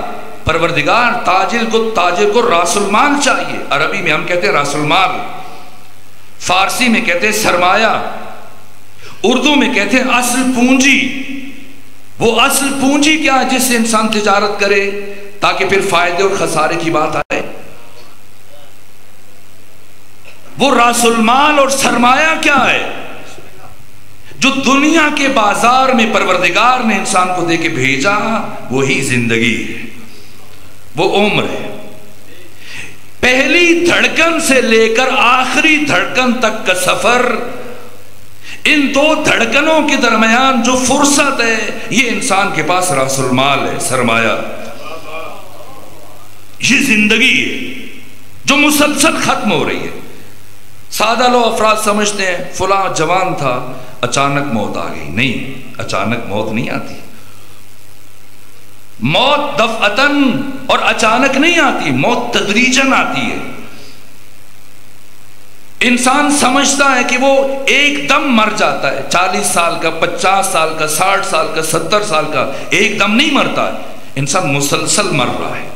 پروردگار تاجر کو راس المال چاہیے. عربی میں ہم کہتے ہیں راس المال، فارسی میں کہتے ہیں سرمایہ، اردو میں کہتے ہیں اصل پونجی. وہ اصل پونجی کیا ہے جس سے انسان تجارت کرے تاکہ پھر فائدے اور خسارے کی بات آئے؟ وہ راس المال اور سرمایہ کیا ہے جو دنیا کے بازار میں پروردگار نے انسان کو دے کے بھیجا؟ وہی زندگی ہے، وہ عمر ہے. پہلی دھڑکن سے لے کر آخری دھڑکن تک کا سفر، ان دو دھڑکنوں کے درمیان جو فرصت ہے یہ انسان کے پاس راس المال ہے، سرمایہ. یہ زندگی ہے جو مسلسل ختم ہو رہی ہے. سادہ لوگ افراد سمجھتے ہیں فلاں جوان تھا اچانک موت آ گئی. نہیں، اچانک موت نہیں آتی. موت دفعتاً اور اچانک نہیں آتی، موت تدریجاً آتی ہے. انسان سمجھتا ہے کہ وہ ایک دم مر جاتا ہے، 40 سال کا، 50 سال کا، 60 سال کا، 70 سال کا، ایک دم نہیں مرتا ہے. انسان مسلسل مر رہا ہے.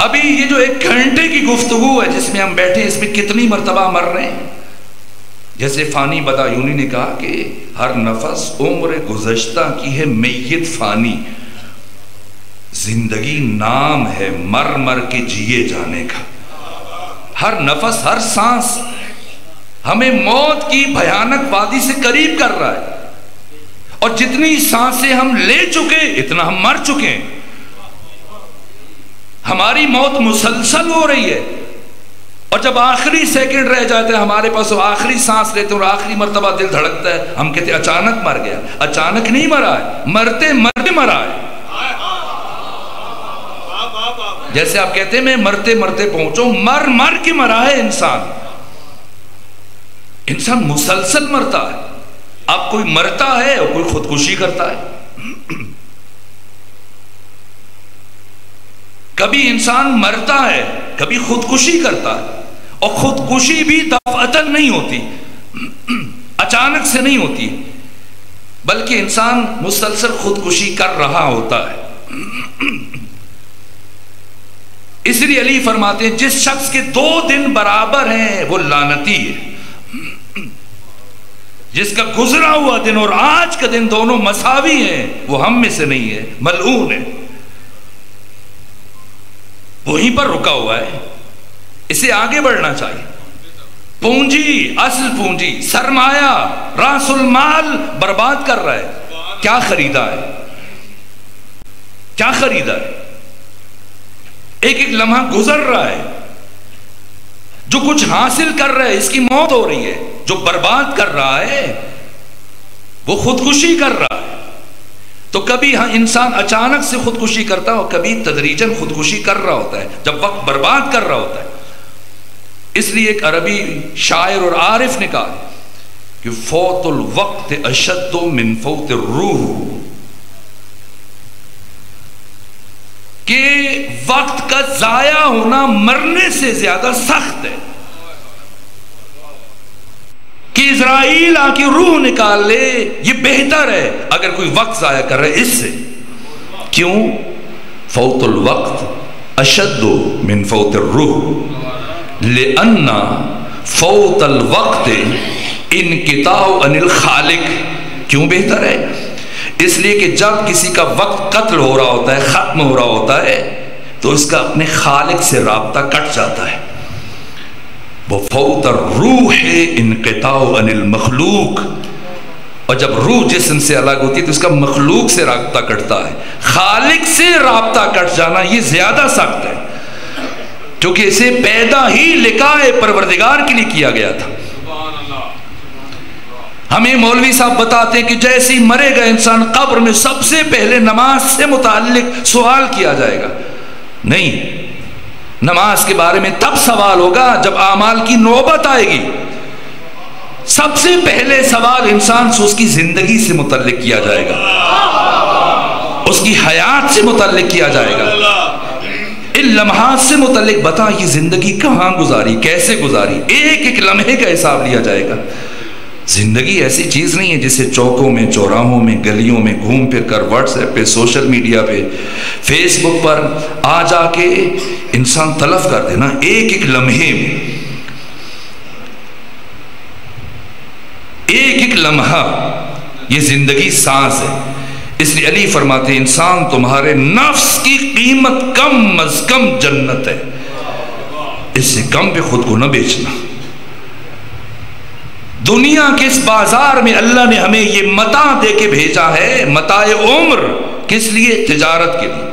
ابھی یہ جو 1 گھنٹے کی گفتگو ہے جس میں ہم بیٹھے، اس میں کتنی مرتبہ مر رہے ہیں؟ جیسے فانی بدایونی نے کہا کہ ہر نفس عمر گزشتہ کی ہے میت فانی. زندگی نام ہے مر مر کے جیے جانے کا. ہر نفس، ہر سانس ہمیں موت کی بھیانک وادی سے قریب کر رہا ہے. اور جتنی سانسیں ہم لے چکے اتنا ہم مر چکے ہیں. ہماری موت مسلسل ہو رہی ہے. اور جب آخری سیکنڈ رہ جاتے ہیں ہمارے پاس، وہ آخری سانس لیتے ہیں اور آخری مرتبہ دل دھڑکتا ہے، ہم کہتے ہیں اچانک مر گیا. اچانک نہیں مرا ہے، مرتے مرتے مرا ہے. جیسے آپ کہتے ہیں میں مرتے مرتے پہنچوں، مر مر کے مرا ہے انسان. انسان مسلسل مرتا ہے. اب کوئی مرتا ہے اور کوئی خودکشی کرتا ہے. کبھی انسان مرتا ہے، کبھی خودکشی کرتا ہے. اور خودکشی بھی دفعتاً نہیں ہوتی، اچانک سے نہیں ہوتی، بلکہ انسان مسلسل خودکشی کر رہا ہوتا ہے. اس لیے علی فرماتے ہیں جس شخص کے 2 دن برابر ہیں وہ لعنتی ہے. جس کا گزرا ہوا دن اور آج کا دن دونوں مساوی ہیں وہ ہم میں سے نہیں ہے، ملعون ہے. وہیں پر رکا ہوا ہے. اسے آگے بڑھنا چاہیے. پونجی، اصل پونجی، سرمایہ، راس المال برباد کر رہا ہے. کیا خریدا ہے؟ کیا خریدا ہے؟ ایک ایک لمحہ گزر رہا ہے. جو کچھ حاصل کر رہا ہے اس کی موت ہو رہی ہے. جو برباد کر رہا ہے وہ خودکشی کر رہا ہے. تو کبھی انسان اچانک سے خودکشی کرتا ہے اور کبھی تدریجاً خودکشی کر رہا ہوتا ہے جب وقت برباد کر رہا ہوتا ہے. اس لیے ایک عربی شاعر اور عارف نے کہا کہ فوت الوقت اشد من فوت الروح، کہ وقت کا ضائع ہونا مرنے سے زیادہ سخت ہے. کہ اسرائیل آ کے روح نکال لے یہ بہتر ہے اگر کوئی وقت ضائع کر رہے اس سے. کیوں؟ فوت الوقت اشد من فوت الروح لأن فوت الوقت انقطاع عن الخالق. کیوں بہتر ہے؟ اس لیے کہ جب کسی کا وقت قتل ہو رہا ہوتا ہے، ختم ہو رہا ہوتا ہے، تو اس کا اپنے خالق سے رابطہ کٹ جاتا ہے. وہ فوت الروح انقطاع عن المخلوق. اور جب روح جسم سے الگ ہوتی ہے تو اس کا مخلوق سے رابطہ کٹتا ہے. خالق سے رابطہ کٹ جانا یہ زیادہ سخت ہے کیونکہ اسے پیدا ہی لقاء پروردگار کے لیے کیا گیا تھا. ہمیں مولوی صاحب بتاتے ہیں کہ جیسے ہی مرے گا انسان قبر میں سب سے پہلے نماز سے متعلق سوال کیا جائے گا. نہیں، نماز کے بارے میں تب سوال ہوگا جب اعمال کی نوبت آئے گی. سب سے پہلے سوال انسان سے اس کی زندگی سے متعلق کیا جائے گا، اس کی حیات سے متعلق کیا جائے گا. ان لمحات سے متعلق بتا یہ زندگی کہاں گزاری، کیسے گزاری، ایک ایک لمحے کا حساب لیا جائے گا. زندگی ایسی چیز نہیں ہے جسے چوکوں میں، چوراہوں میں، گلیوں میں گھوم پھر کر واٹس ایپ پہ، سوشل میڈیا پہ، فیس بک پر آ جا کے انسان تلف کر دینا ایک ایک لمحے میں، ایک ایک لمحہ یہ زندگی سانس ہے۔ اس لیے علی فرماتے ہیں انسان تمہارے نفس کی قیمت کم از کم جنت ہے، اس سے کم پہ خود کو نہ بیچنا۔ دنیا کے اس بازار میں اللہ نے ہمیں یہ متاع دے کے بھیجا ہے، متاع عمر، کس لیے؟ تجارت کے لیے۔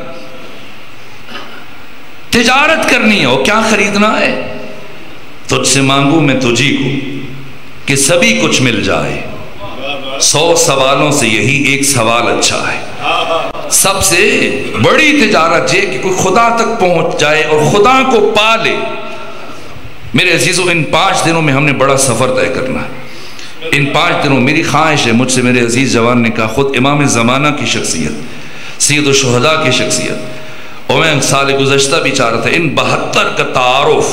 تجارت کرنی ہے، اور کیا خریدنا ہے؟ تجھ سے مانگوں میں تجھی کو کہ سبھی کچھ مل جائے، 100 سوالوں سے یہی ایک سوال اچھا ہے۔ سب سے بڑی تجارت یہ کہ کوئی خدا تک پہنچ جائے اور خدا کو پا لے۔ میرے عزیزوں، ان 5 دنوں میں ہم نے بڑا سفر طے کرنا ہے۔ ان 5 دنوں میری خواہش ہے، مجھ سے میرے عزیز جوان نے کہا، خود امام زمانہ کی شخصیت، سید الشہداء کی شخصیت، اور میں سال گزشتہ بھی چاہ رہا تھا، ان 72 کا تعارف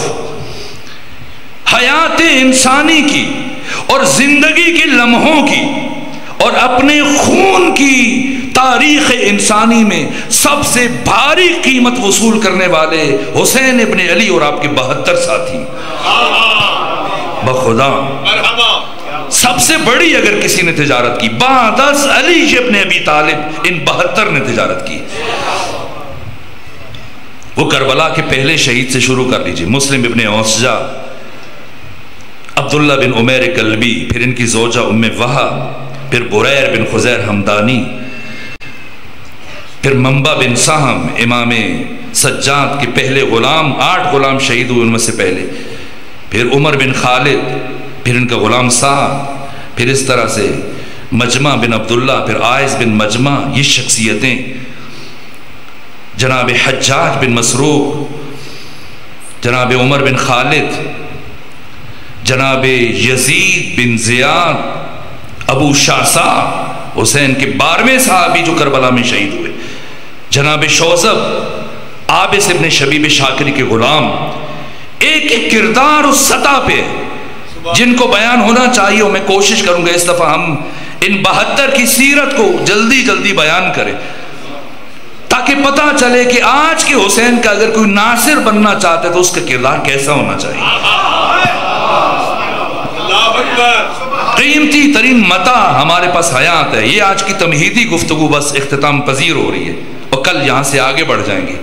حیات انسانی کی اور زندگی کے لمحوں کی اور اپنے خون کی تاریخ انسانی میں سب سے بھاری قیمت وصول کرنے والے حسین ابن علی اور آپ کے 72 ساتھی، بخدا سب سے بڑی اگر کسی نے تجارت کی، بعد از علی ابن ابی طالب ان 72 نے تجارت کی۔ وہ کربلا کے پہلے شہید سے شروع کر لیجئے، مسلم ابن اوسجہ، عبداللہ بن عمیر کلبی، پھر ان کی زوجہ ام وہب، پھر بریر بن خزیر حمدانی، پھر منبع بن سہم، امام سجاد کے پہلے غلام، 8 غلام شہید ہوئے ان میں سے پہلے، پھر عمر بن خالد، پھر ان کا غلام سعد، پھر اس طرح سے مجمع بن عبداللہ، پھر عائز بن مجمع، یہ شخصیتیں، جناب حجاج بن مسروق، جناب عمر بن خالد، جناب یزید بن زیاد، ابو شعثا، حسین کے 12ویں صحابی جو کربلا میں شہید ہوئے، جناب شوذب، عابس ابن شبیب شاکری کے غلام، ایک ایک کردار اس سطح پہ جن کو بیان ہونا چاہیے، اور میں کوشش کروں گا اس دفعہ ہم ان 72 کی سیرت کو جلدی جلدی بیان کریں، تاکہ پتہ چلے کہ آج کے حسین کا اگر کوئی ناصر بننا چاہتا ہے تو اس کا کردار کیسا ہونا چاہیے۔ قیمتی ترین متاع ہمارے پاس حیات ہے۔ یہ آج کی تمہیدی گفتگو بس اختتام پذیر ہو رہی ہے، اور کل یہاں سے آگے بڑھ جائیں گے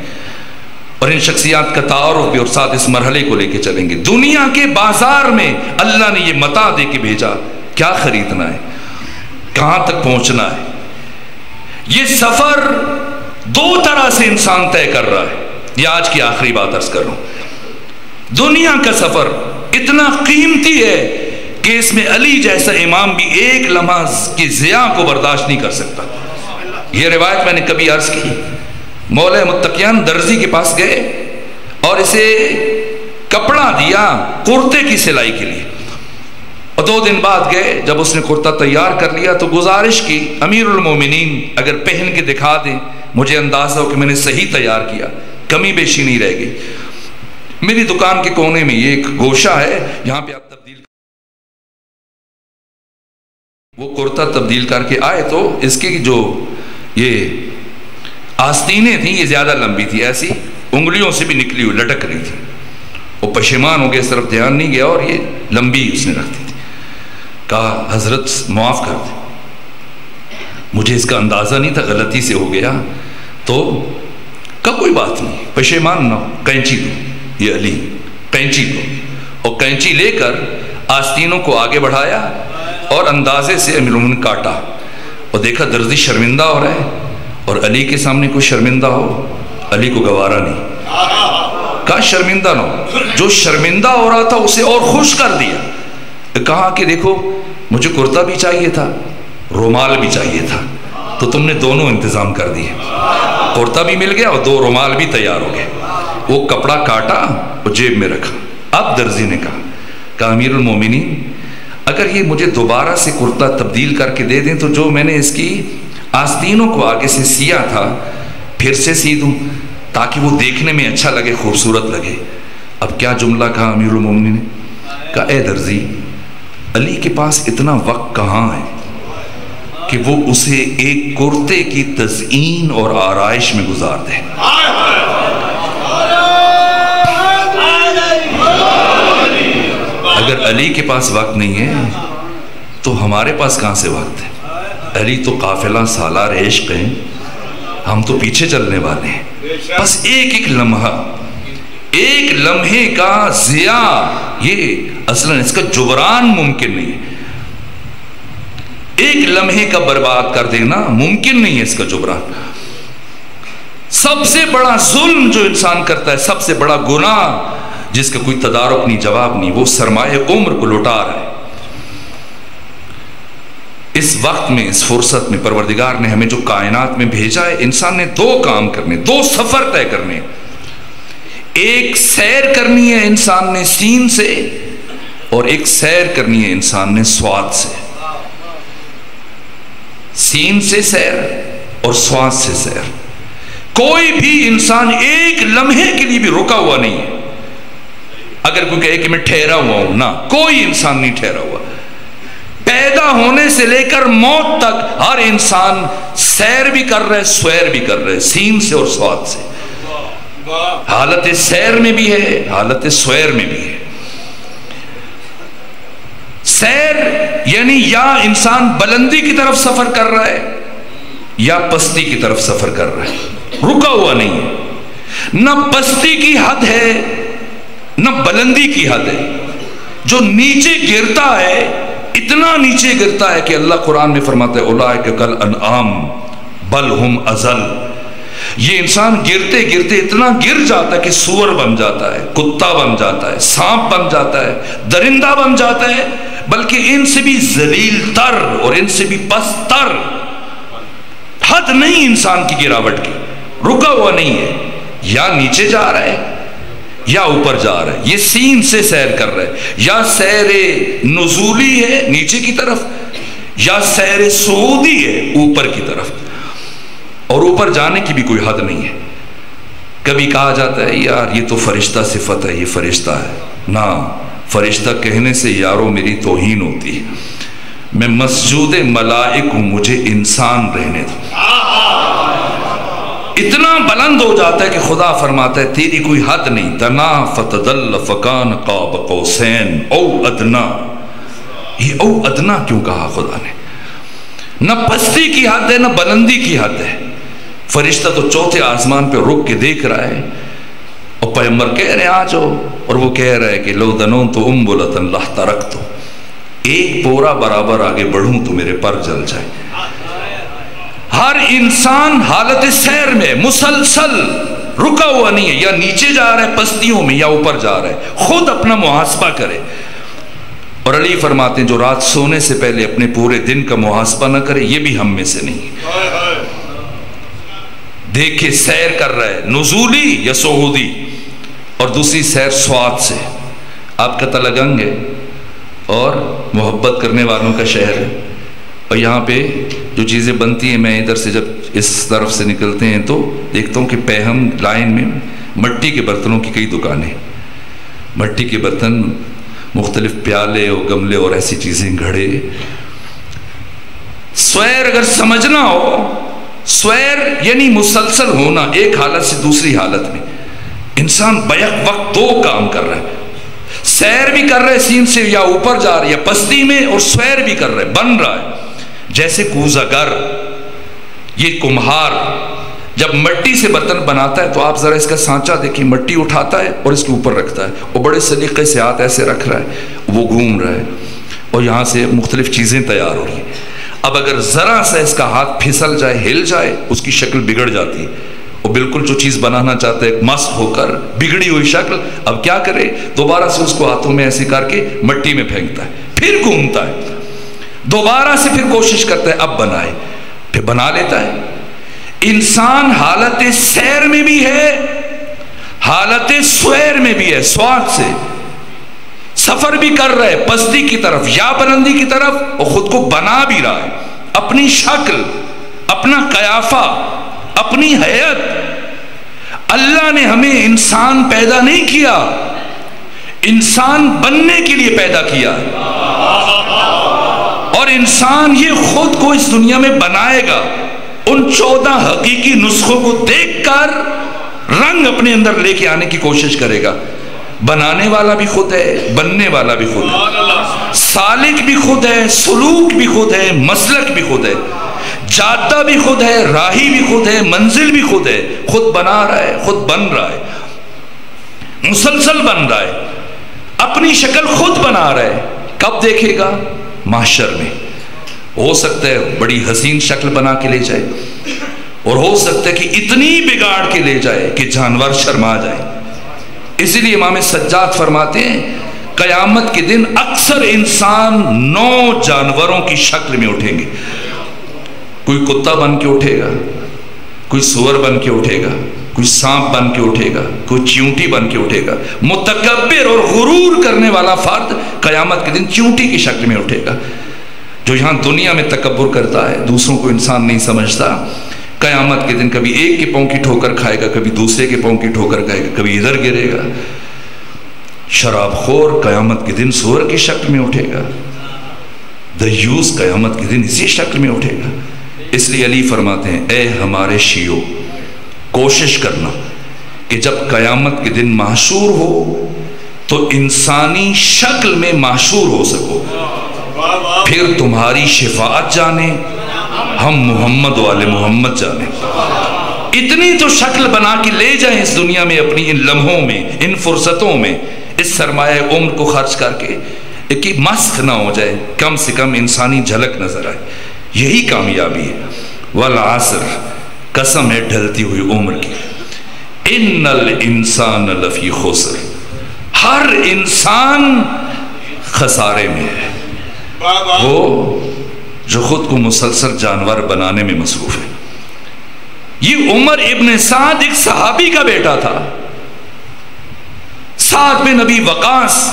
اور ان شخصیات کا تعارف بھی اور ساتھ اس مرحلے کو لے کے چلیں گے۔ دنیا کے بازار میں اللہ نے یہ متاع دے کے بھیجا، کیا خریدنا ہے، کہاں تک پہنچنا ہے۔ یہ سفر 2 طرح سے انسان طے کر رہا ہے۔ یہ آج کی آخری بات عرض کر رہا ہوں، دنیا کا سفر اتنا قیمتی ہے کہ اس میں علی جیسا امام بھی ایک لمحہ کی ضیاع کو برداشت نہیں کر سکتا۔ یہ روایت میں نے کبھی عرض کی، مولا متقیان درزی کے پاس گئے اور اسے کپڑا دیا کرتے کی سلائی کے لیے، اور 2 دن بعد گئے، جب اس نے کرتا تیار کر لیا تو گزارش کی، امیر المومنین اگر پہن کے دکھا دیں، مجھے اندازہ ہو کہ میں نے صحیح تیار کیا، کمی بیشی نہیں رہ گئی۔ میری دکان کے کونے میں یہ ایک گوشہ ہے، یہاں پہ آپ تبدیل، وہ کرتا تبدیل کر کے آئے تو اس کے جو یہ آستینیں تھیں یہ زیادہ لمبی تھی، ایسی انگلیوں سے بھی نکلی ہوئی لٹک رہی تھی، وہ پشیمان ہو گیا، اس طرف دھیان نہیں گیا، اور یہ لمبی اس نے رکھتی تھی۔ کہا حضرت معاف کر دیں، مجھے اس کا اندازہ نہیں تھا، غلطی سے ہو گیا، تو کہا کوئی بات نہیں، پشیمان نہ ہو، کینچی دو، یہ علی کینچی دو، اور کینچی لے کر آستینوں کو آگے بڑھایا اور اندازے سے امیر المومنین کاٹا، اور دیکھا درزی شرمندہ ہو رہا ہے، اور علی کے سامنے کوئی شرمندہ ہو، علی کو گوارا نہیں، کہا شرمندہ نہ ہو، جو شرمندہ ہو رہا تھا اسے اور خوش کر دیا، کہا کہ دیکھو مجھے کرتا بھی چاہیے تھا، رومال بھی چاہیے تھا، تو تم نے دونوں انتظام کر دیے، کرتا بھی مل گیا اور 2 رومال بھی تیار ہو گئے۔ وہ کپڑا کاٹا اور جیب میں رکھا۔ اب درزی نے کہا امیر المومنین اگر یہ مجھے دوبارہ سے کرتا تبدیل کر کے دے دیں تو جو میں نے اس کی آستینوں کو آگے سے سیا تھا پھر سے سی دوں، تاکہ وہ دیکھنے میں اچھا لگے، خوبصورت لگے۔ اب کیا جملہ کہا امیر المومنین نے، کہا اے درزی علی کے پاس اتنا وقت کہاں ہے کہ وہ اسے ایک کرتے کی تزئین اور آرائش میں گزار دے. اگر علی کے پاس وقت نہیں ہے تو ہمارے پاس کہاں سے وقت ہے؟ علی تو قافلہ سالار عشق ہیں، ہم تو پیچھے چلنے والے ہیں. بس ایک ایک لمحہ، ایک لمحے کا ضیاع، یہ اصلاً اس کا جبران ممکن نہیں ہے. ایک لمحے کا برباد کر دینا ممکن نہیں ہے اس کا جبران. سب سے بڑا ظلم جو انسان کرتا ہے، سب سے بڑا گناہ جس کا کوئی تدارک نہیں، جواب نہیں، وہ سرمایہ عمر کو لوٹا رہا ہے. اس وقت میں، اس فرصت میں پروردگار نے ہمیں جو کائنات میں بھیجا ہے، انسان نے دو کام کرنے، دو سفر طے کرنے. ایک سیر کرنی ہے انسان نے سین سے، اور ایک سیر کرنی ہے انسان نے سواد سے. سین سے سیر اور سواد سے سیر. کوئی بھی انسان ایک لمحے کے لیے بھی رکا ہوا نہیں ہے. اگر کوئی کہے کہ میں ٹھہرا ہوا ہوں، نہ، کوئی انسان نہیں ٹھہرا ہوا. پیدا ہونے سے لے کر موت تک ہر انسان سیر بھی کر رہا ہے، سویر بھی کر رہا ہے، سین سے اور سواد سے. حالت سیر میں بھی ہے، حالت سویر میں بھی ہے. سیر یعنی یا انسان بلندی کی طرف سفر کر رہا ہے یا پستی کی طرف سفر کر رہا ہے، رکا ہوا نہیں ہے. نہ پستی کی حد ہے نہ بلندی کی حد ہے. جو نیچے گرتا ہے اتنا نیچے گرتا ہے کہ اللہ قرآن میں فرماتا ہے اولئک کالانعام بل ہم اضل. یہ انسان گرتے گرتے اتنا گر جاتا ہے کہ سور بن جاتا ہے، کتا بن جاتا ہے، سانپ بن جاتا ہے، درندہ بن جاتا ہے، بلکہ ان سے بھی ذلیل تر اور ان سے بھی پست تر. حد نہیں انسان کی گراوٹ کی، رکا ہوا نہیں ہے. یا نیچے جا رہا ہے یا اوپر جا رہا ہے. یہ سین سے سیر کر رہا ہے، یا سیر نزولی ہے نیچے کی طرف، یا سیر صعودی ہے اوپر کی طرف. اور اوپر جانے کی بھی کوئی حد نہیں ہے. کبھی کہا جاتا ہے یار یہ تو فرشتہ صفت ہے، یہ فرشتہ ہے. نہ، فرشتہ کہنے سے یارو میری توہین ہوتی ہے. میں مسجود ملائک ہوں، مجھے انسان رہنے دو. اتنا بلند ہو جاتا ہے کہ خدا فرماتا ہے تیری کوئی حد نہیں. دنا فتدل فکان قاب قوسین او ادنا. یہ او ادنا کیوں کہا خدا نے؟ نہ پستی کی حد ہے نہ بلندی کی حد ہے. فرشتہ تو چوتھے آسمان پہ رک کے دیکھ رہا ہے، اور پیغمبر کہہ رہے ہیں آ جاؤ، اور وہ کہہ رہا ہے کہ لو دنون تو امبلتن لحترقت. ایک پورا برابر آگے بڑھوں تو میرے پر جل جائے. ہر انسان حالت سیر میں مسلسل رکا ہوا نہیں ہے، یا نیچے جا رہا ہے پستیوں میں یا اوپر جا رہا ہے. خود اپنا محاسبہ کرے. اور علی فرماتے ہیں جو رات سونے سے پہلے اپنے پورے دن کا محاسبہ نہ کرے یہ بھی ہم میں سے نہیں. دیکھے سیر کر رہا ہے نزولی یا صعودی، اور دوسری سیر سواد سے. آپ کا تلگنگ ہے اور محبت کرنے والوں کا شہر ہے، اور یہاں پہ جو چیزیں بنتی ہیں، میں ادھر سے جب اس طرف سے نکلتے ہیں تو دیکھتا ہوں کہ پہم لائن میں مٹی کے برتنوں کی کئی دکانیں، مٹی کے برتن، مختلف پیالے اور گملے اور ایسی چیزیں، گھڑے. سویر اگر سمجھنا ہو، سویر یعنی مسلسل ہونا ایک حالت سے دوسری حالت میں. انسان بیک وقت دو کام کر رہا ہے. سیر بھی کر رہا ہے سین سے، یا اوپر جا رہا ہے یا پستی میں، اور سویر بھی کر رہا ہے، بن رہا ہے. جیسے کوزاگر، یہ کمہار جب مٹی سے برتن بناتا ہے تو آپ ذرا اس کا سانچہ دیکھیں، مٹی اٹھاتا ہے اور اس کے اوپر رکھتا ہے، اور بڑے سلیقے سے ہاتھ ایسے رکھ رہا ہے، وہ گھوم رہا ہے اور یہاں سے مختلف چیزیں تیار ہو رہی ہیں. اب اگر ذرا سا اس کا ہاتھ پھسل جائے، ہل جائے، اس کی شکل بگڑ جاتی ہے، اور بالکل جو چیز بنانا چاہتا ہے مست ہو کر بگڑی ہوئی شکل. اب کیا کرے؟ دوبارہ سے اس کو ہاتھوں میں ایسے کر کے مٹی میں پھینکتا ہے، پھر گھومتا ہے، دوبارہ سے پھر کوشش کرتا ہے اب بنائے، پھر بنا لیتا ہے. انسان حالت سیر میں بھی ہے، حالت سویر میں بھی ہے. سواد سے سفر بھی کر رہا ہے پستی کی طرف یا بلندی کی طرف، اور خود کو بنا بھی رہا ہے. اپنی شکل، اپنا قیافہ، اپنی حیت. اللہ نے ہمیں انسان پیدا نہیں کیا، انسان بننے کے لیے پیدا کیا. انسان یہ خود کو اس دنیا میں بنائے گا ان 14 حقیقی نسخوں کو دیکھ کر رنگ اپنے اندر لے کے آنے کی کوشش کرے گا. بنانے والا بھی خود ہے, بننے والا بھی خود ہے, سالک بھی خود ہے, سلوک بھی خود ہے, مسلک بھی خود ہے, جادہ بھی خود ہے, راہی بھی خود ہے, منزل بھی خود ہے. خود بنا رہا ہے, خود بن رہا ہے, مسلسل بن رہا ہے, اپنی شکل خود بنا رہا ہے. کب دیکھے گا؟ محشر میں. ہو سکتا ہے بڑی حسین شکل بنا کے لے جائے, اور ہو سکتا ہے کہ اتنی بگاڑ کے لے جائے کہ جانور شرما جائے. اسی لیے امام سجاد فرماتے ہیں قیامت کے دن اکثر انسان 9 جانوروں کی شکل میں اٹھیں گے. کوئی کتا بن کے اٹھے گا, کوئی سور بن کے اٹھے گا, کوئی سانپ بن کے اٹھے گا, کوئی چیونٹی بن کے اٹھے گا. متکبر اور غرور کرنے والا فرد قیامت کے دن چیونٹی کی شکل میں اٹھے گا. جو یہاں دنیا میں تکبر کرتا ہے, دوسروں کو انسان نہیں سمجھتا, قیامت کے دن کبھی ایک کے پاؤں کی ٹھوکر کھائے گا, کبھی دوسرے کے پاؤں کی ٹھوکر کھائے گا, کبھی ادھر گرے گا. شراب خور قیامت کے دن سور کی شکل میں اٹھے گا. دیوس قیامت کے دن اسی شکل میں اٹھے گا. اس لیے علی فرماتے ہیں اے ہمارے شیعو, کوشش کرنا کہ جب قیامت کے دن محشور ہو تو انسانی شکل میں محشور ہو سکو, پھر تمہاری شفاعت جانے, ہم محمد والے محمد جانے. اتنی تو شکل بنا کے لے جائیں اس دنیا میں, اپنی ان لمحوں میں, ان فرصتوں میں, اس سرمایہ عمر کو خرچ کر کے کہ مسخ نہ ہو جائے, کم سے کم انسانی جھلک نظر آئے. یہی کامیابی ہے. والعصر, قسم ہے ڈھلتی ہوئی عمر کی, ان الانسان لفی خسر, ہر انسان خسارے میں ہے. وہ جو خود کو مسلسل جانور بنانے میں مصروف ہے. یہ عمر ابن سعد ایک صحابی کا بیٹا تھا, سعد بن ابی وقاص,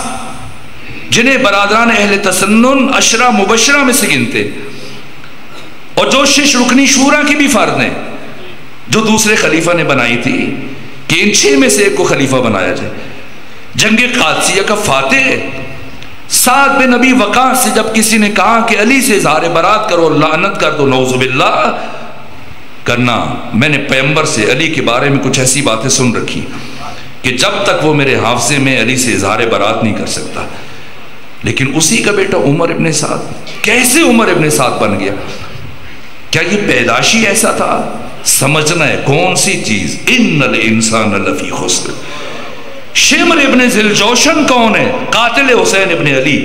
جنہیں برادران اہل تسنن عشرہ مبشرہ میں سے گنتے, اور جو 6 رکنی شورا کی بھی فرد ہیں جو دوسرے خلیفہ نے بنائی تھی کہ ان 6 میں سے ایک کو خلیفہ بنایا جائے. جنگ قادسیہ کا فاتح سعد بن ابی وقاص سے جب کسی نے کہا کہ علی سے اظہار برات کرو, لعنت کر دو, نعوذ باللہ کرنا, میں نے پیغمبر سے علی کے بارے میں کچھ ایسی باتیں سن رکھی کہ جب تک وہ میرے حافظے میں علی سے اظہار برات نہیں کر سکتا. لیکن اسی کا بیٹا عمر ابن سعد کیسے عمر ابن سعد بن گیا؟ کیا یہ پیدائشی ایسا تھا؟ سمجھنا ہے کون سی چیز. ان الانسان لفی خسر. شمر ابن ذوالجوشن کون ہے؟ قاتل حسین ابن علی,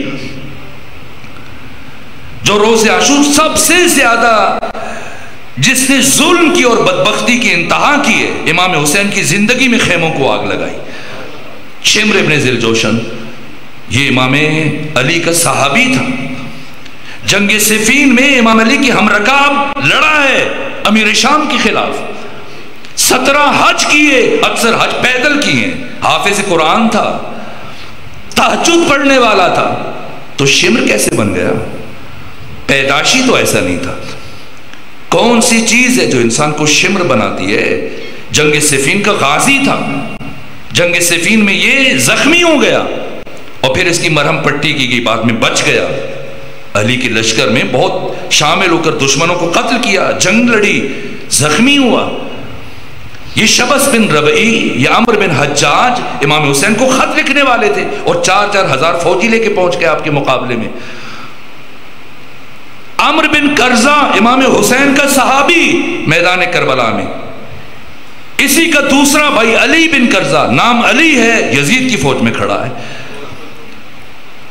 جو روز عاشور سب سے زیادہ جس نے ظلم کی اور بدبختی کی انتہا کی ہے, امام حسین کی زندگی میں خیموں کو آگ لگائی. شمر ابن ذوالجوشن یہ امام علی کا صحابی تھا. جنگ صفین میں امام علی کی ہمرکاب لڑا ہے امیر شام کے خلاف. 17 حج کیے, اکثر حج پیدل کیے, حافظ قرآن تھا, تہجد پڑھنے والا تھا. تو شمر کیسے بن گیا؟ پیدائشی تو ایسا نہیں تھا. کون سی چیز ہے جو انسان کو شمر بناتی ہے؟ جنگ صفین کا غازی تھا. جنگ صفین میں یہ زخمی ہو گیا اور پھر اس کی مرہم پٹی کی گئی, بعد میں بچ گیا. علی کے لشکر میں بہت شامل ہو کر دشمنوں کو قتل کیا, جنگ لڑی, زخمی ہوا. یہ شبس بن ربعی یا عمر بن حجاج امام حسین کو خط لکھنے والے تھے, اور 4-4 ہزار فوجی لے کے پہنچ گئے آپ کے مقابلے میں. عمر بن کرزہ امام حسین کا صحابی میدان کربلا میں. اسی کا دوسرا بھائی علی بن کرزہ, نام علی ہے, یزید کی فوج میں کھڑا ہے.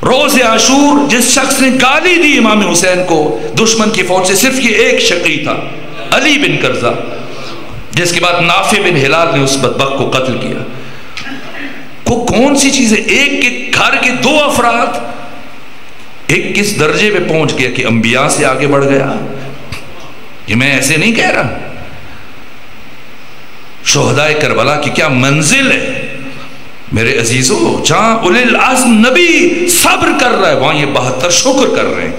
روز عاشور جس شخص نے گالی دی امام حسین کو دشمن کی فوج سے, صرف یہ ایک شقی تھا, علی بن کرزہ, جس کے بعد نافع بن ہلال نے اس بدبخت کو قتل کیا. کون سی چیز ہے؟ ایک کے گھر کے 2 افراد, ایک کس درجے پہ پہنچ گیا کہ انبیاء سے آگے بڑھ گیا. یہ میں ایسے نہیں کہہ رہا, شہدائے کربلا کی کیا منزل ہے میرے عزیزو. جہاں اولی العزم نبی صبر کر رہا ہے, وہاں یہ 72 شکر کر رہے ہیں.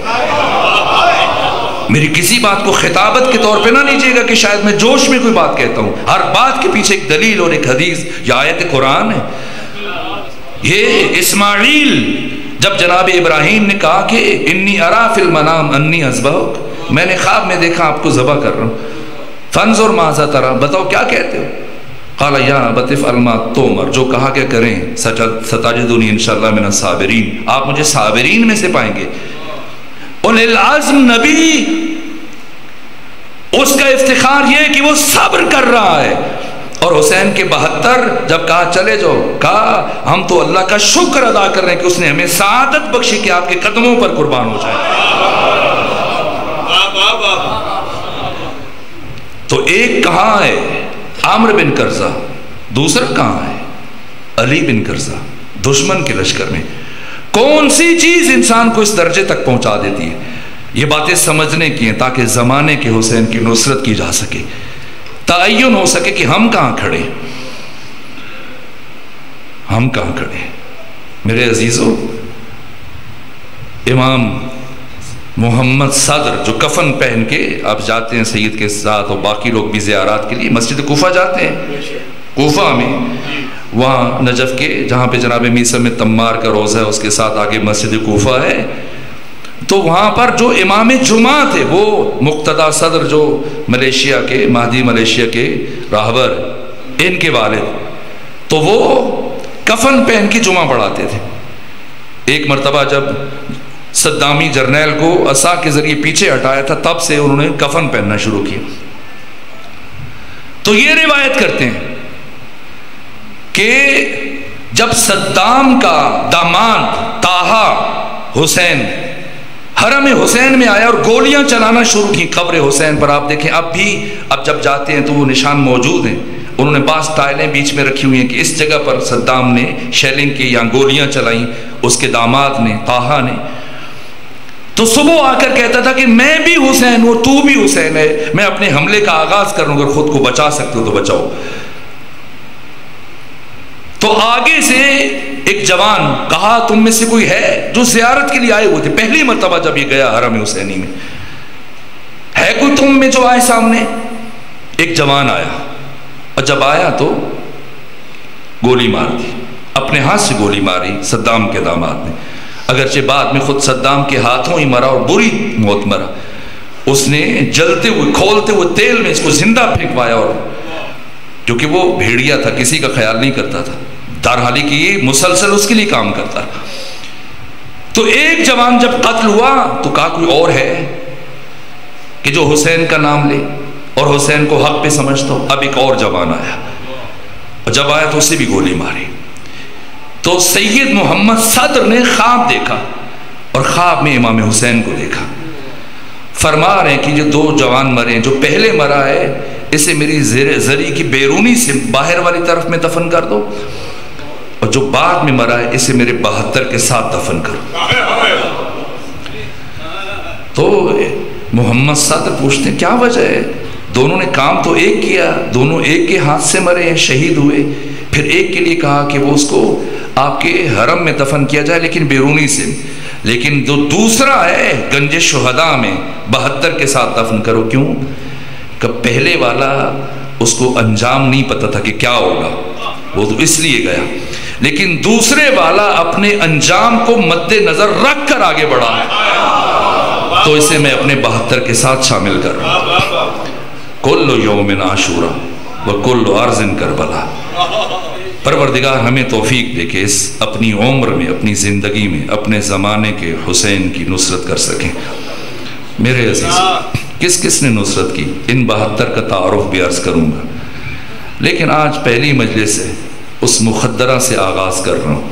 میری کسی بات کو خطابت کے طور پہ نہ لیجیے گا کہ شاید میں جوش میں کوئی بات کہتا ہوں. ہر بات کے پیچھے ایک دلیل اور ایک حدیث یا آیت قرآن ہے. یہ اسماعیل جب جناب ابراہیم نے کہا کہ انی ارا فی المنام انی اذبحک، میں نے خواب میں دیکھا آپ کو ذبح کر رہا ہوں، فانظر ماذا ترى، بتاؤ کیا کہتے ہو؟ قال یا ابت افعل ما تؤمر، جو کہا کہ کریں، ستجدنی انشاءاللہ من الصابرین، آپ مجھے صابرین میں سے پائیں گے۔ اولی العزم نبی، اس کا افتخار یہ کہ وہ صبر کر رہا ہے۔ اور حسین کے 72 جب کہا چلے جاؤ، کہا ہم تو اللہ کا شکر ادا کر رہے ہیں کہ اس نے ہمیں سعادت بخشی کہ آپ کے قدموں پر قربان ہو جائے۔ تو ایک کہاں ہے عامر بن کرزہ، دوسرا کہاں ہے علی بن کرزہ، دشمن کے لشکر میں۔ کون سی چیز انسان کو اس درجے تک پہنچا دیتی ہے؟ یہ باتیں سمجھنے کی ہیں تاکہ زمانے کے حسین کی نصرت کی جا سکے، تعین ہو سکے کہ ہم کہاں کھڑے، ہم کہاں کھڑے۔ میرے عزیزو، امام محمد صدر جو کفن پہن کے آپ جاتے ہیں سید کے ساتھ، اور باقی لوگ بھی زیارات کے لیے مسجد کوفہ جاتے ہیں، کوفہ میں وہاں نجف کے جہاں پہ جناب میثم تمار کا روضہ ہے، اس کے ساتھ آگے مسجد کوفہ ہے، تو وہاں پر جو امام جمعہ تھے وہ مقتدی صدر جو ملیشیا کے، مہدی ملیشیا کے راہبر، ان کے والد، تو وہ کفن پہن کے جمعہ پڑھاتے تھے۔ ایک مرتبہ جب صدامی جرنیل کو عصا کے ذریعے پیچھے ہٹایا تھا، تب سے انہوں نے کفن پہننا شروع کیا۔ تو یہ روایت کرتے ہیں کہ جب صدام کا داماد طاہا حسین حرم حسین میں آیا اور گولیاں چلانا شروع کی قبر حسین پر، آپ دیکھیں اب بھی، اب جب جاتے ہیں تو وہ نشان موجود ہیں، انہوں نے بعض ٹائلیں بیچ میں رکھی ہوئی ہیں کہ اس جگہ پر صدام نے شیلنگ کی یا گولیاں چلائیں، اس کے داماد نے، طاہا نے۔ تو صبح آ کر کہتا تھا کہ میں بھی حسین ہوں، تو بھی حسین ہے، میں اپنے حملے کا آغاز کروں، اگر خود کو بچا سکتے ہو تو بچاؤ۔ تو آگے سے ایک جوان کہا تم میں سے کوئی ہے جو زیارت کے لیے آئے ہوئے تھے، پہلی مرتبہ جب یہ گیا حرم حسینی میں، ہے کوئی تم میں جو آئے سامنے؟ ایک جوان آیا، اور جب آیا تو گولی مار دی، اپنے ہاتھ سے گولی ماری صدام کے داماد نے، اگرچہ بعد میں خود صدام کے ہاتھوں ہی مرا اور بری موت مرا۔ اس نے جلتے ہوئے کھولتے ہوئے تیل میں اس کو زندہ پھینکوایا، اور کیونکہ وہ بھیڑیا تھا، کسی کا خیال نہیں کرتا تھا، دارحالی کہ یہ مسلسل اس کے لیے کام کرتا۔ تو ایک جوان جب قتل ہوا تو کہا کوئی اور ہے کہ جو حسین کا نام لے اور حسین کو حق پہ سمجھتا ہو؟ اب ایک اور جوان آیا، اور جب آیا تو اسے بھی گولی ماری۔ تو سید محمد صدر نے خواب دیکھا، اور خواب میں امام حسین کو دیکھا۔ فرما رہے ہیں کہ جو دو جوان مرے، جو پہلے مرا ہے اسے میری زری کی بیرونی سے باہر والی طرف میں دفن کر دو، اور جو بعد میں مرا ہے اسے میرے 72 کے ساتھ دفن کرو۔ تو محمد صدر پوچھتے ہیں کیا وجہ ہے؟ دونوں نے کام تو ایک کیا، دونوں ایک کے ہاتھ سے مرے ہیں، شہید ہوئے، پھر ایک کے لیے کہا کہ وہ اس کو آپ کے حرم میں دفن کیا جائے لیکن بیرونی سے، لیکن جو دوسرا ہے گنج شہداء میں 72 کے ساتھ دفن کرو۔ کیوں؟ کہ پہلے والا اس کو انجام نہیں پتا تھا کہ کیا ہوگا، وہ تو اس لیے گیا، لیکن دوسرے والا اپنے انجام کو مد نظر رکھ کر آگے بڑھا، تو اسے میں اپنے 72 کے ساتھ شامل کر رہا ہوں۔ کل یوم عاشورا وکل ارض کربلا۔ پروردگار ہمیں توفیق دے کہ اس اپنی عمر میں، اپنی زندگی میں اپنے زمانے کے حسین کی نصرت کر سکیں۔ میرے عزیز، کس کس نے نصرت کی ان 72 کا تعارف بھی عرض کروں گا، لیکن آج پہلی مجلس سے اس مخدرہ سے آغاز کر رہا ہوں،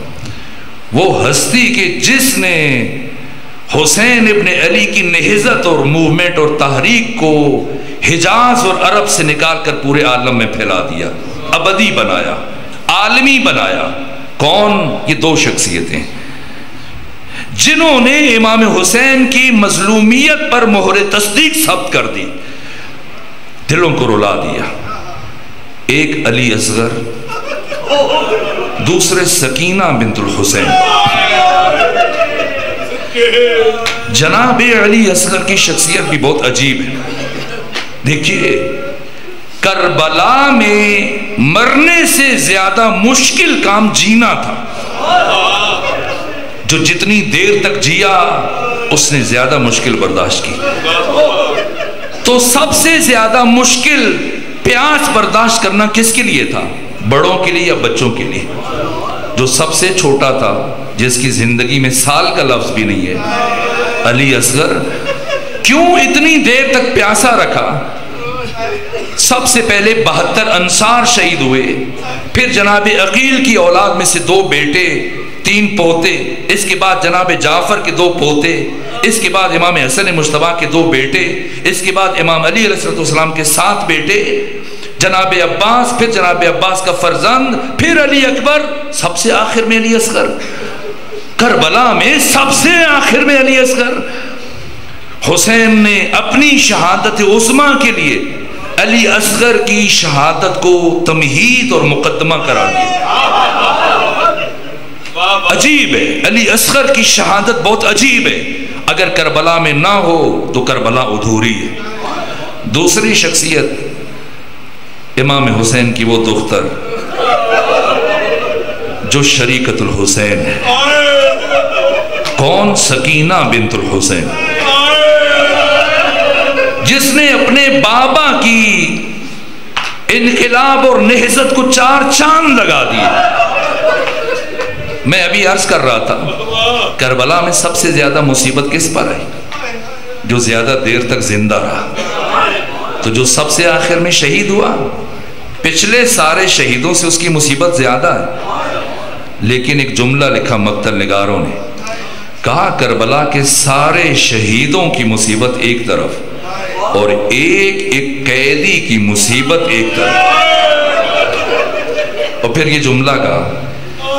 وہ ہستی کہ جس نے حسین ابن علی کی نہضت اور موومنٹ اور تحریک کو حجاز اور عرب سے نکال کر پورے عالم میں پھیلا دیا، ابدی بنایا، عالمی بنایا۔ کون؟ یہ دو شخصیتیں جنہوں نے امام حسین کی مظلومیت پر مہر تصدیق ثبت کر دی، دلوں کو رلا دیا۔ ایک علی اصغر، دوسرے سکینہ بنت الحسین۔ جناب علی اصغر کی شخصیت بھی بہت عجیب ہے۔ دیکھیے، کربلا میں مرنے سے زیادہ مشکل کام جینا تھا۔ جو جتنی دیر تک جیا اس نے زیادہ مشکل برداشت کی. تو سب سے زیادہ مشکل پیاس برداشت کرنا کس کے لیے تھا؟ بڑوں کے لیے یا بچوں کے لیے؟ جو سب سے چھوٹا تھا، جس کی زندگی میں سال کا لفظ بھی نہیں ہے، علی اصغر، کیوں اتنی دیر تک پیاسا رکھا؟ سب سے پہلے 72 انصار شہید ہوئے، پھر جناب عقیل کی اولاد میں سے 2 بیٹے 3 پوتے، اس کے بعد جناب جعفر کے 2 پوتے، اس کے بعد امام حسن مجتبیٰ کے 2 بیٹے، اس کے بعد امام علی علیہ السلام کے 7 بیٹے، جناب عباس، پھر جناب عباس کا فرزند، پھر علی اکبر، سب سے آخر میں علی اصغر. کربلا میں سب سے آخر میں علی اصغر. حسین نے اپنی شہادت عظمیٰ کے لیے علی اصغر کی شہادت کو تمہید اور مقدمہ قرار دیا. عجیب ہے، علی اصغر کی شہادت بہت عجیب ہے. اگر کربلا میں نہ ہو تو کربلا ادھوری ہے. دوسری شخصیت امام حسین کی وہ دختر جو شریکت الحسین ہے. کون؟ سکینہ بنت الحسین، جس نے اپنے بابا کی انقلاب اور نہضت کو 4 چاند لگا دیے. میں ابھی عرض کر رہا تھا کربلا میں سب سے زیادہ مصیبت کس پر آئی؟ جو زیادہ دیر تک زندہ رہا. تو جو سب سے آخر میں شہید ہوا، پچھلے سارے شہیدوں سے اس کی مصیبت زیادہ ہے. لیکن ایک جملہ لکھا مقتل نگاروں نے، کہا کربلا کے سارے شہیدوں کی مصیبت ایک طرف اور ایک قیدی کی مصیبت ایک طرف. اور پھر یہ جملہ کہا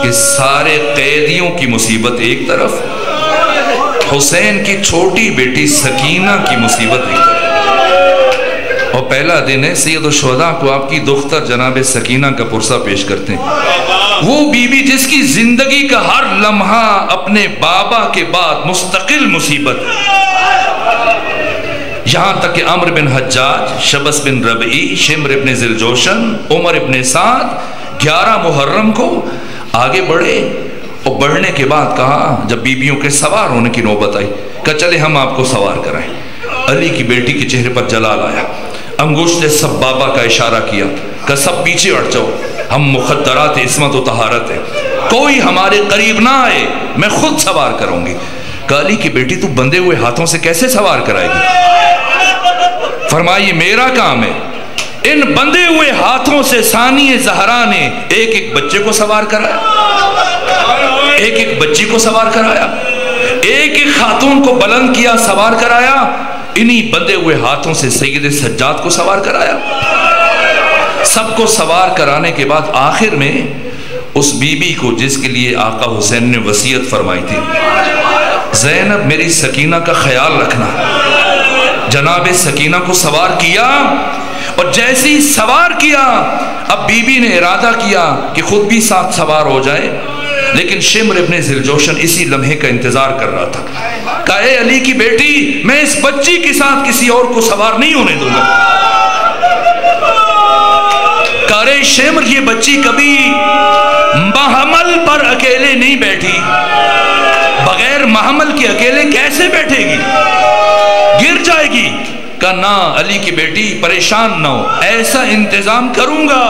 کہ سارے قیدیوں کی مصیبت ایک طرف، حسین کی چھوٹی بیٹی سکینہ کی مصیبت ایک طرف. اور پہلا دن ہے سید الشہداء کو آپ کی دختر جناب سکینہ کا پرسہ پیش کرتے ہیں. وہ بی بی جس کی زندگی کا ہر لمحہ اپنے بابا کے بعد مستقل مصیبت، یہاں تک کہ عمرو بن حجاج، شبس بن ربعی، شمر ابن ذیلجوشن، عمر ابن سعد 11 محرم کو آگے بڑھے. اور بڑھنے کے بعد کہا، جب بیویوں کے سوار ہونے کی نوبت آئی، کہا چلے ہم آپ کو سوار کرائیں. علی کی بیٹی کے چہرے پر جلال آیا، انگشت سے سب بابا کا اشارہ کیا، کہ سب پیچھے ہٹ جاؤ، ہم مخدرات عصمت و طہارت ہے، کوئی ہمارے قریب نہ آئے، میں خود سوار کروں گی. کہ علی کی بیٹی تو بندھے ہوئے ہاتھوں سے کیسے سوار کرائے گی؟ فرمائی میرا کام ہے. ان بندھے ہوئے ہاتھوں سے ثانی زہرا نے ایک بچے کو سوار کرایا، ایک بچی کو سوار کرایا، ایک خاتون کو بلند کیا، سوار کرایا. انہی بندھے ہوئے ہاتھوں سے سید سجاد کو سوار کرایا. سب کو سوار کرانے کے بعد آخر میں اس بی بی کو جس کے لیے آقا حسین نے وصیت فرمائی تھی، زینب میری سکینہ کا خیال رکھنا، جناب سکینہ کو سوار کیا. اور جیسے ہی سوار کیا، اب بی بی نے ارادہ کیا کہ خود بھی ساتھ سوار ہو جائے. لیکن شمر ابن ذیلجوشن اسی لمحے کا انتظار کر رہا تھا. کہا اے علی کی بیٹی، میں اس بچی کے ساتھ کسی اور کو سوار نہیں ہونے دوں گا. کہا اے شمر، یہ بچی کبھی محمل پر اکیلے نہیں بیٹھی، بغیر محمل کے اکیلے کیسے بیٹھے گی؟ گر جائے گی. کہا نہ علی کی بیٹی، پریشان نہ ہو، ایسا انتظام کروں گا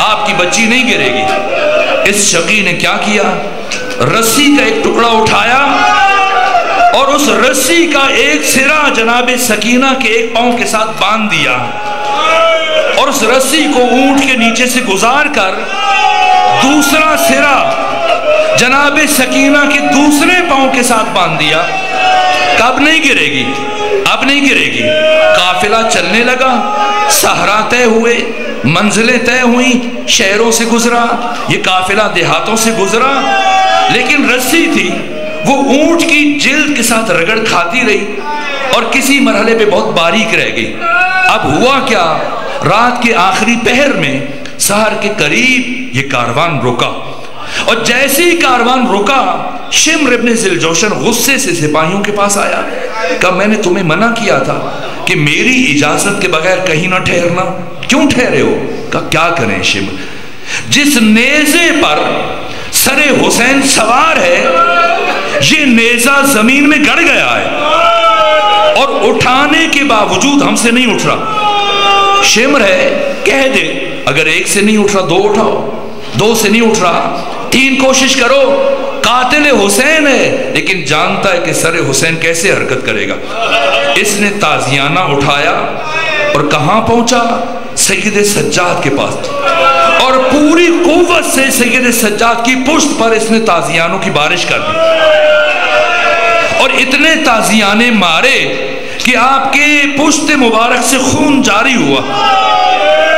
آپ کی بچی نہیں گرے گی. اس شقی نے کیا کیا؟ رسی کا ایک ٹکڑا اٹھایا اور اس رسی کا ایک سرا جناب سکینہ کے ایک پاؤں کے ساتھ باندھ دیا، اور اس رسی کو اونٹ کے نیچے سے گزار کر دوسرا سرا جناب سکینہ کے دوسرے پاؤں کے ساتھ باندھ دیا. کب نہیں گرے گی، اب نہیں گرے گی. قافلہ چلنے لگا، صحرا طے ہوئے، منزلیں طے ہوئیں، شہروں سے گزرا، یہ قافلہ دیہاتوں سے گزرا. لیکن رسی تھی وہ اونٹ کی جلد کے ساتھ رگڑ کھاتی رہی اور کسی مرحلے پہ بہت باریک رہ گئی. اب ہوا کیا؟ رات کے آخری پہر میں سحر کے قریب یہ کاروان رکا، اور جیسے ہی کاروان رکا، شمر ابن ذیلجوشن غصے سے سپاہیوں کے پاس آیا. کہا میں نے تمہیں منع کیا تھا کہ میری اجازت کے بغیر کہیں نہ ٹھہرنا، کیوں ٹھہرے ہو؟ کہا کیا کریں شمر، جس نیزے پر سر حسین سوار ہے یہ نیزہ زمین میں گڑ گیا ہے اور اٹھانے کے باوجود ہم سے نہیں اٹھ رہا. شمر ہے کہہ دے اگر ایک سے نہیں اٹھ رہا 2 اٹھاؤ, 2 سے نہیں اٹھ رہا 3 کوشش کرو. قاتل حسین ہے لیکن جانتا ہے کہ سر حسین کیسے حرکت کرے گا. اس نے تازیانہ اٹھایا اور کہاں پہنچا؟ سید سجاد کے پاس, اور پوری قوت سے سید سجاد کی پشت پر اس نے تازیانوں کی بارش کر دی اور اتنے تازیانے مارے کہ آپ کے پشت مبارک سے خون جاری ہوا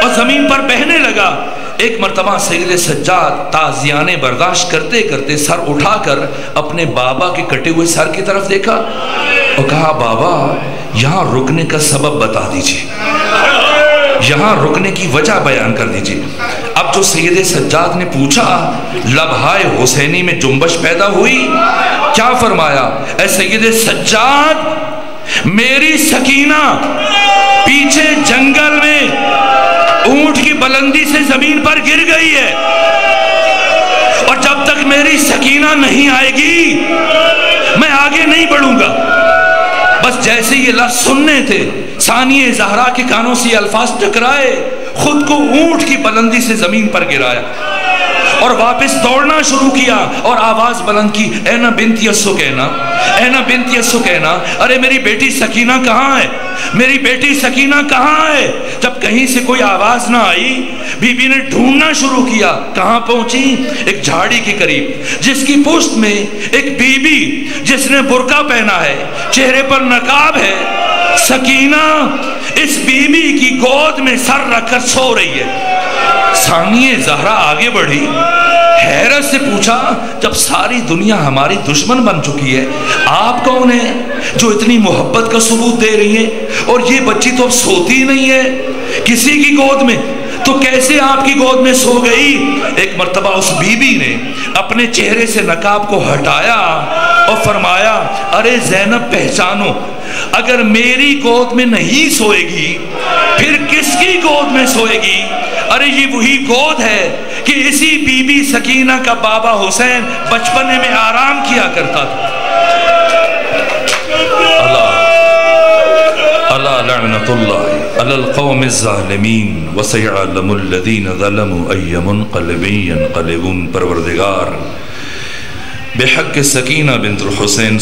اور زمین پر بہنے لگا. ایک مرتبہ سید سجاد تازیانے برداشت کرتے کرتے سر اٹھا کر اپنے بابا کے کٹے ہوئے سر کی طرف دیکھا اور کہا بابا یہاں رکنے کا سبب بتا دیجئے, یہاں رکنے کی وجہ بیان کر دیجئے. اب جو سید سجاد نے پوچھا, لبہائے حسینی میں جنبش پیدا ہوئی. کیا فرمایا؟ اے سید سجاد میری سکینہ پیچھے جنگل میں اونٹ کی بلندی سے زمین پر گر گئی ہے اور جب تک میری سکینہ نہیں آئے گی میں آگے نہیں بڑھوں گا. بس جیسے یہ لفظ سننے تھے ثانیہ زہرا کے کانوں سے یہ الفاظ ٹکرائے, خود کو اونٹ کی بلندی سے زمین پر گرایا اور واپس دوڑنا شروع کیا اور آواز بلند کی, اینا بنت یسو کہنا, اینا بنت یسو کہنا, ارے میری بیٹی سکینہ کہاں ہے, میری بیٹی سکینہ کہاں ہے. جب کہیں سے کوئی آواز نہ آئی بی بی نے ڈھونڈنا شروع کیا. کہاں پہنچی؟ ایک جھاڑی کے قریب جس کی پشت میں ایک بی بی جس نے برقع پہنا ہے, چہرے پر نقاب ہے. سکینہ اس بی بی کی گود میں سر رکھ کر سو رہی ہے. ثانیہ زہرا آگے بڑھی, حیرت سے پوچھا جب ساری دنیا ہماری دشمن بن چکی ہے آپ کون ہیں جو اتنی محبت کا ثبوت دے رہی ہیں, اور یہ بچی تو اب سوتی نہیں ہے کسی کی گود میں, تو کیسے آپ کی گود میں سو گئی؟ ایک مرتبہ اس بی بی نے اپنے چہرے سے نقاب کو ہٹایا اور فرمایا ارے زینب پہچانو, اگر میری گود میں نہیں سوئے گی پھر کس کی گود میں سوئے گی؟ ارے یہ وہی گود ہے کہ اسی بی بی سکینہ کا بابا حسین بچپنے میں آرام کیا کرتا تھا. اللہ لعنت اللہ علی القوم الظالمین وسیعلم الذین ظلموا ای منقلب ینقلبون. پروردگار بحق سکینہ بنت الحسین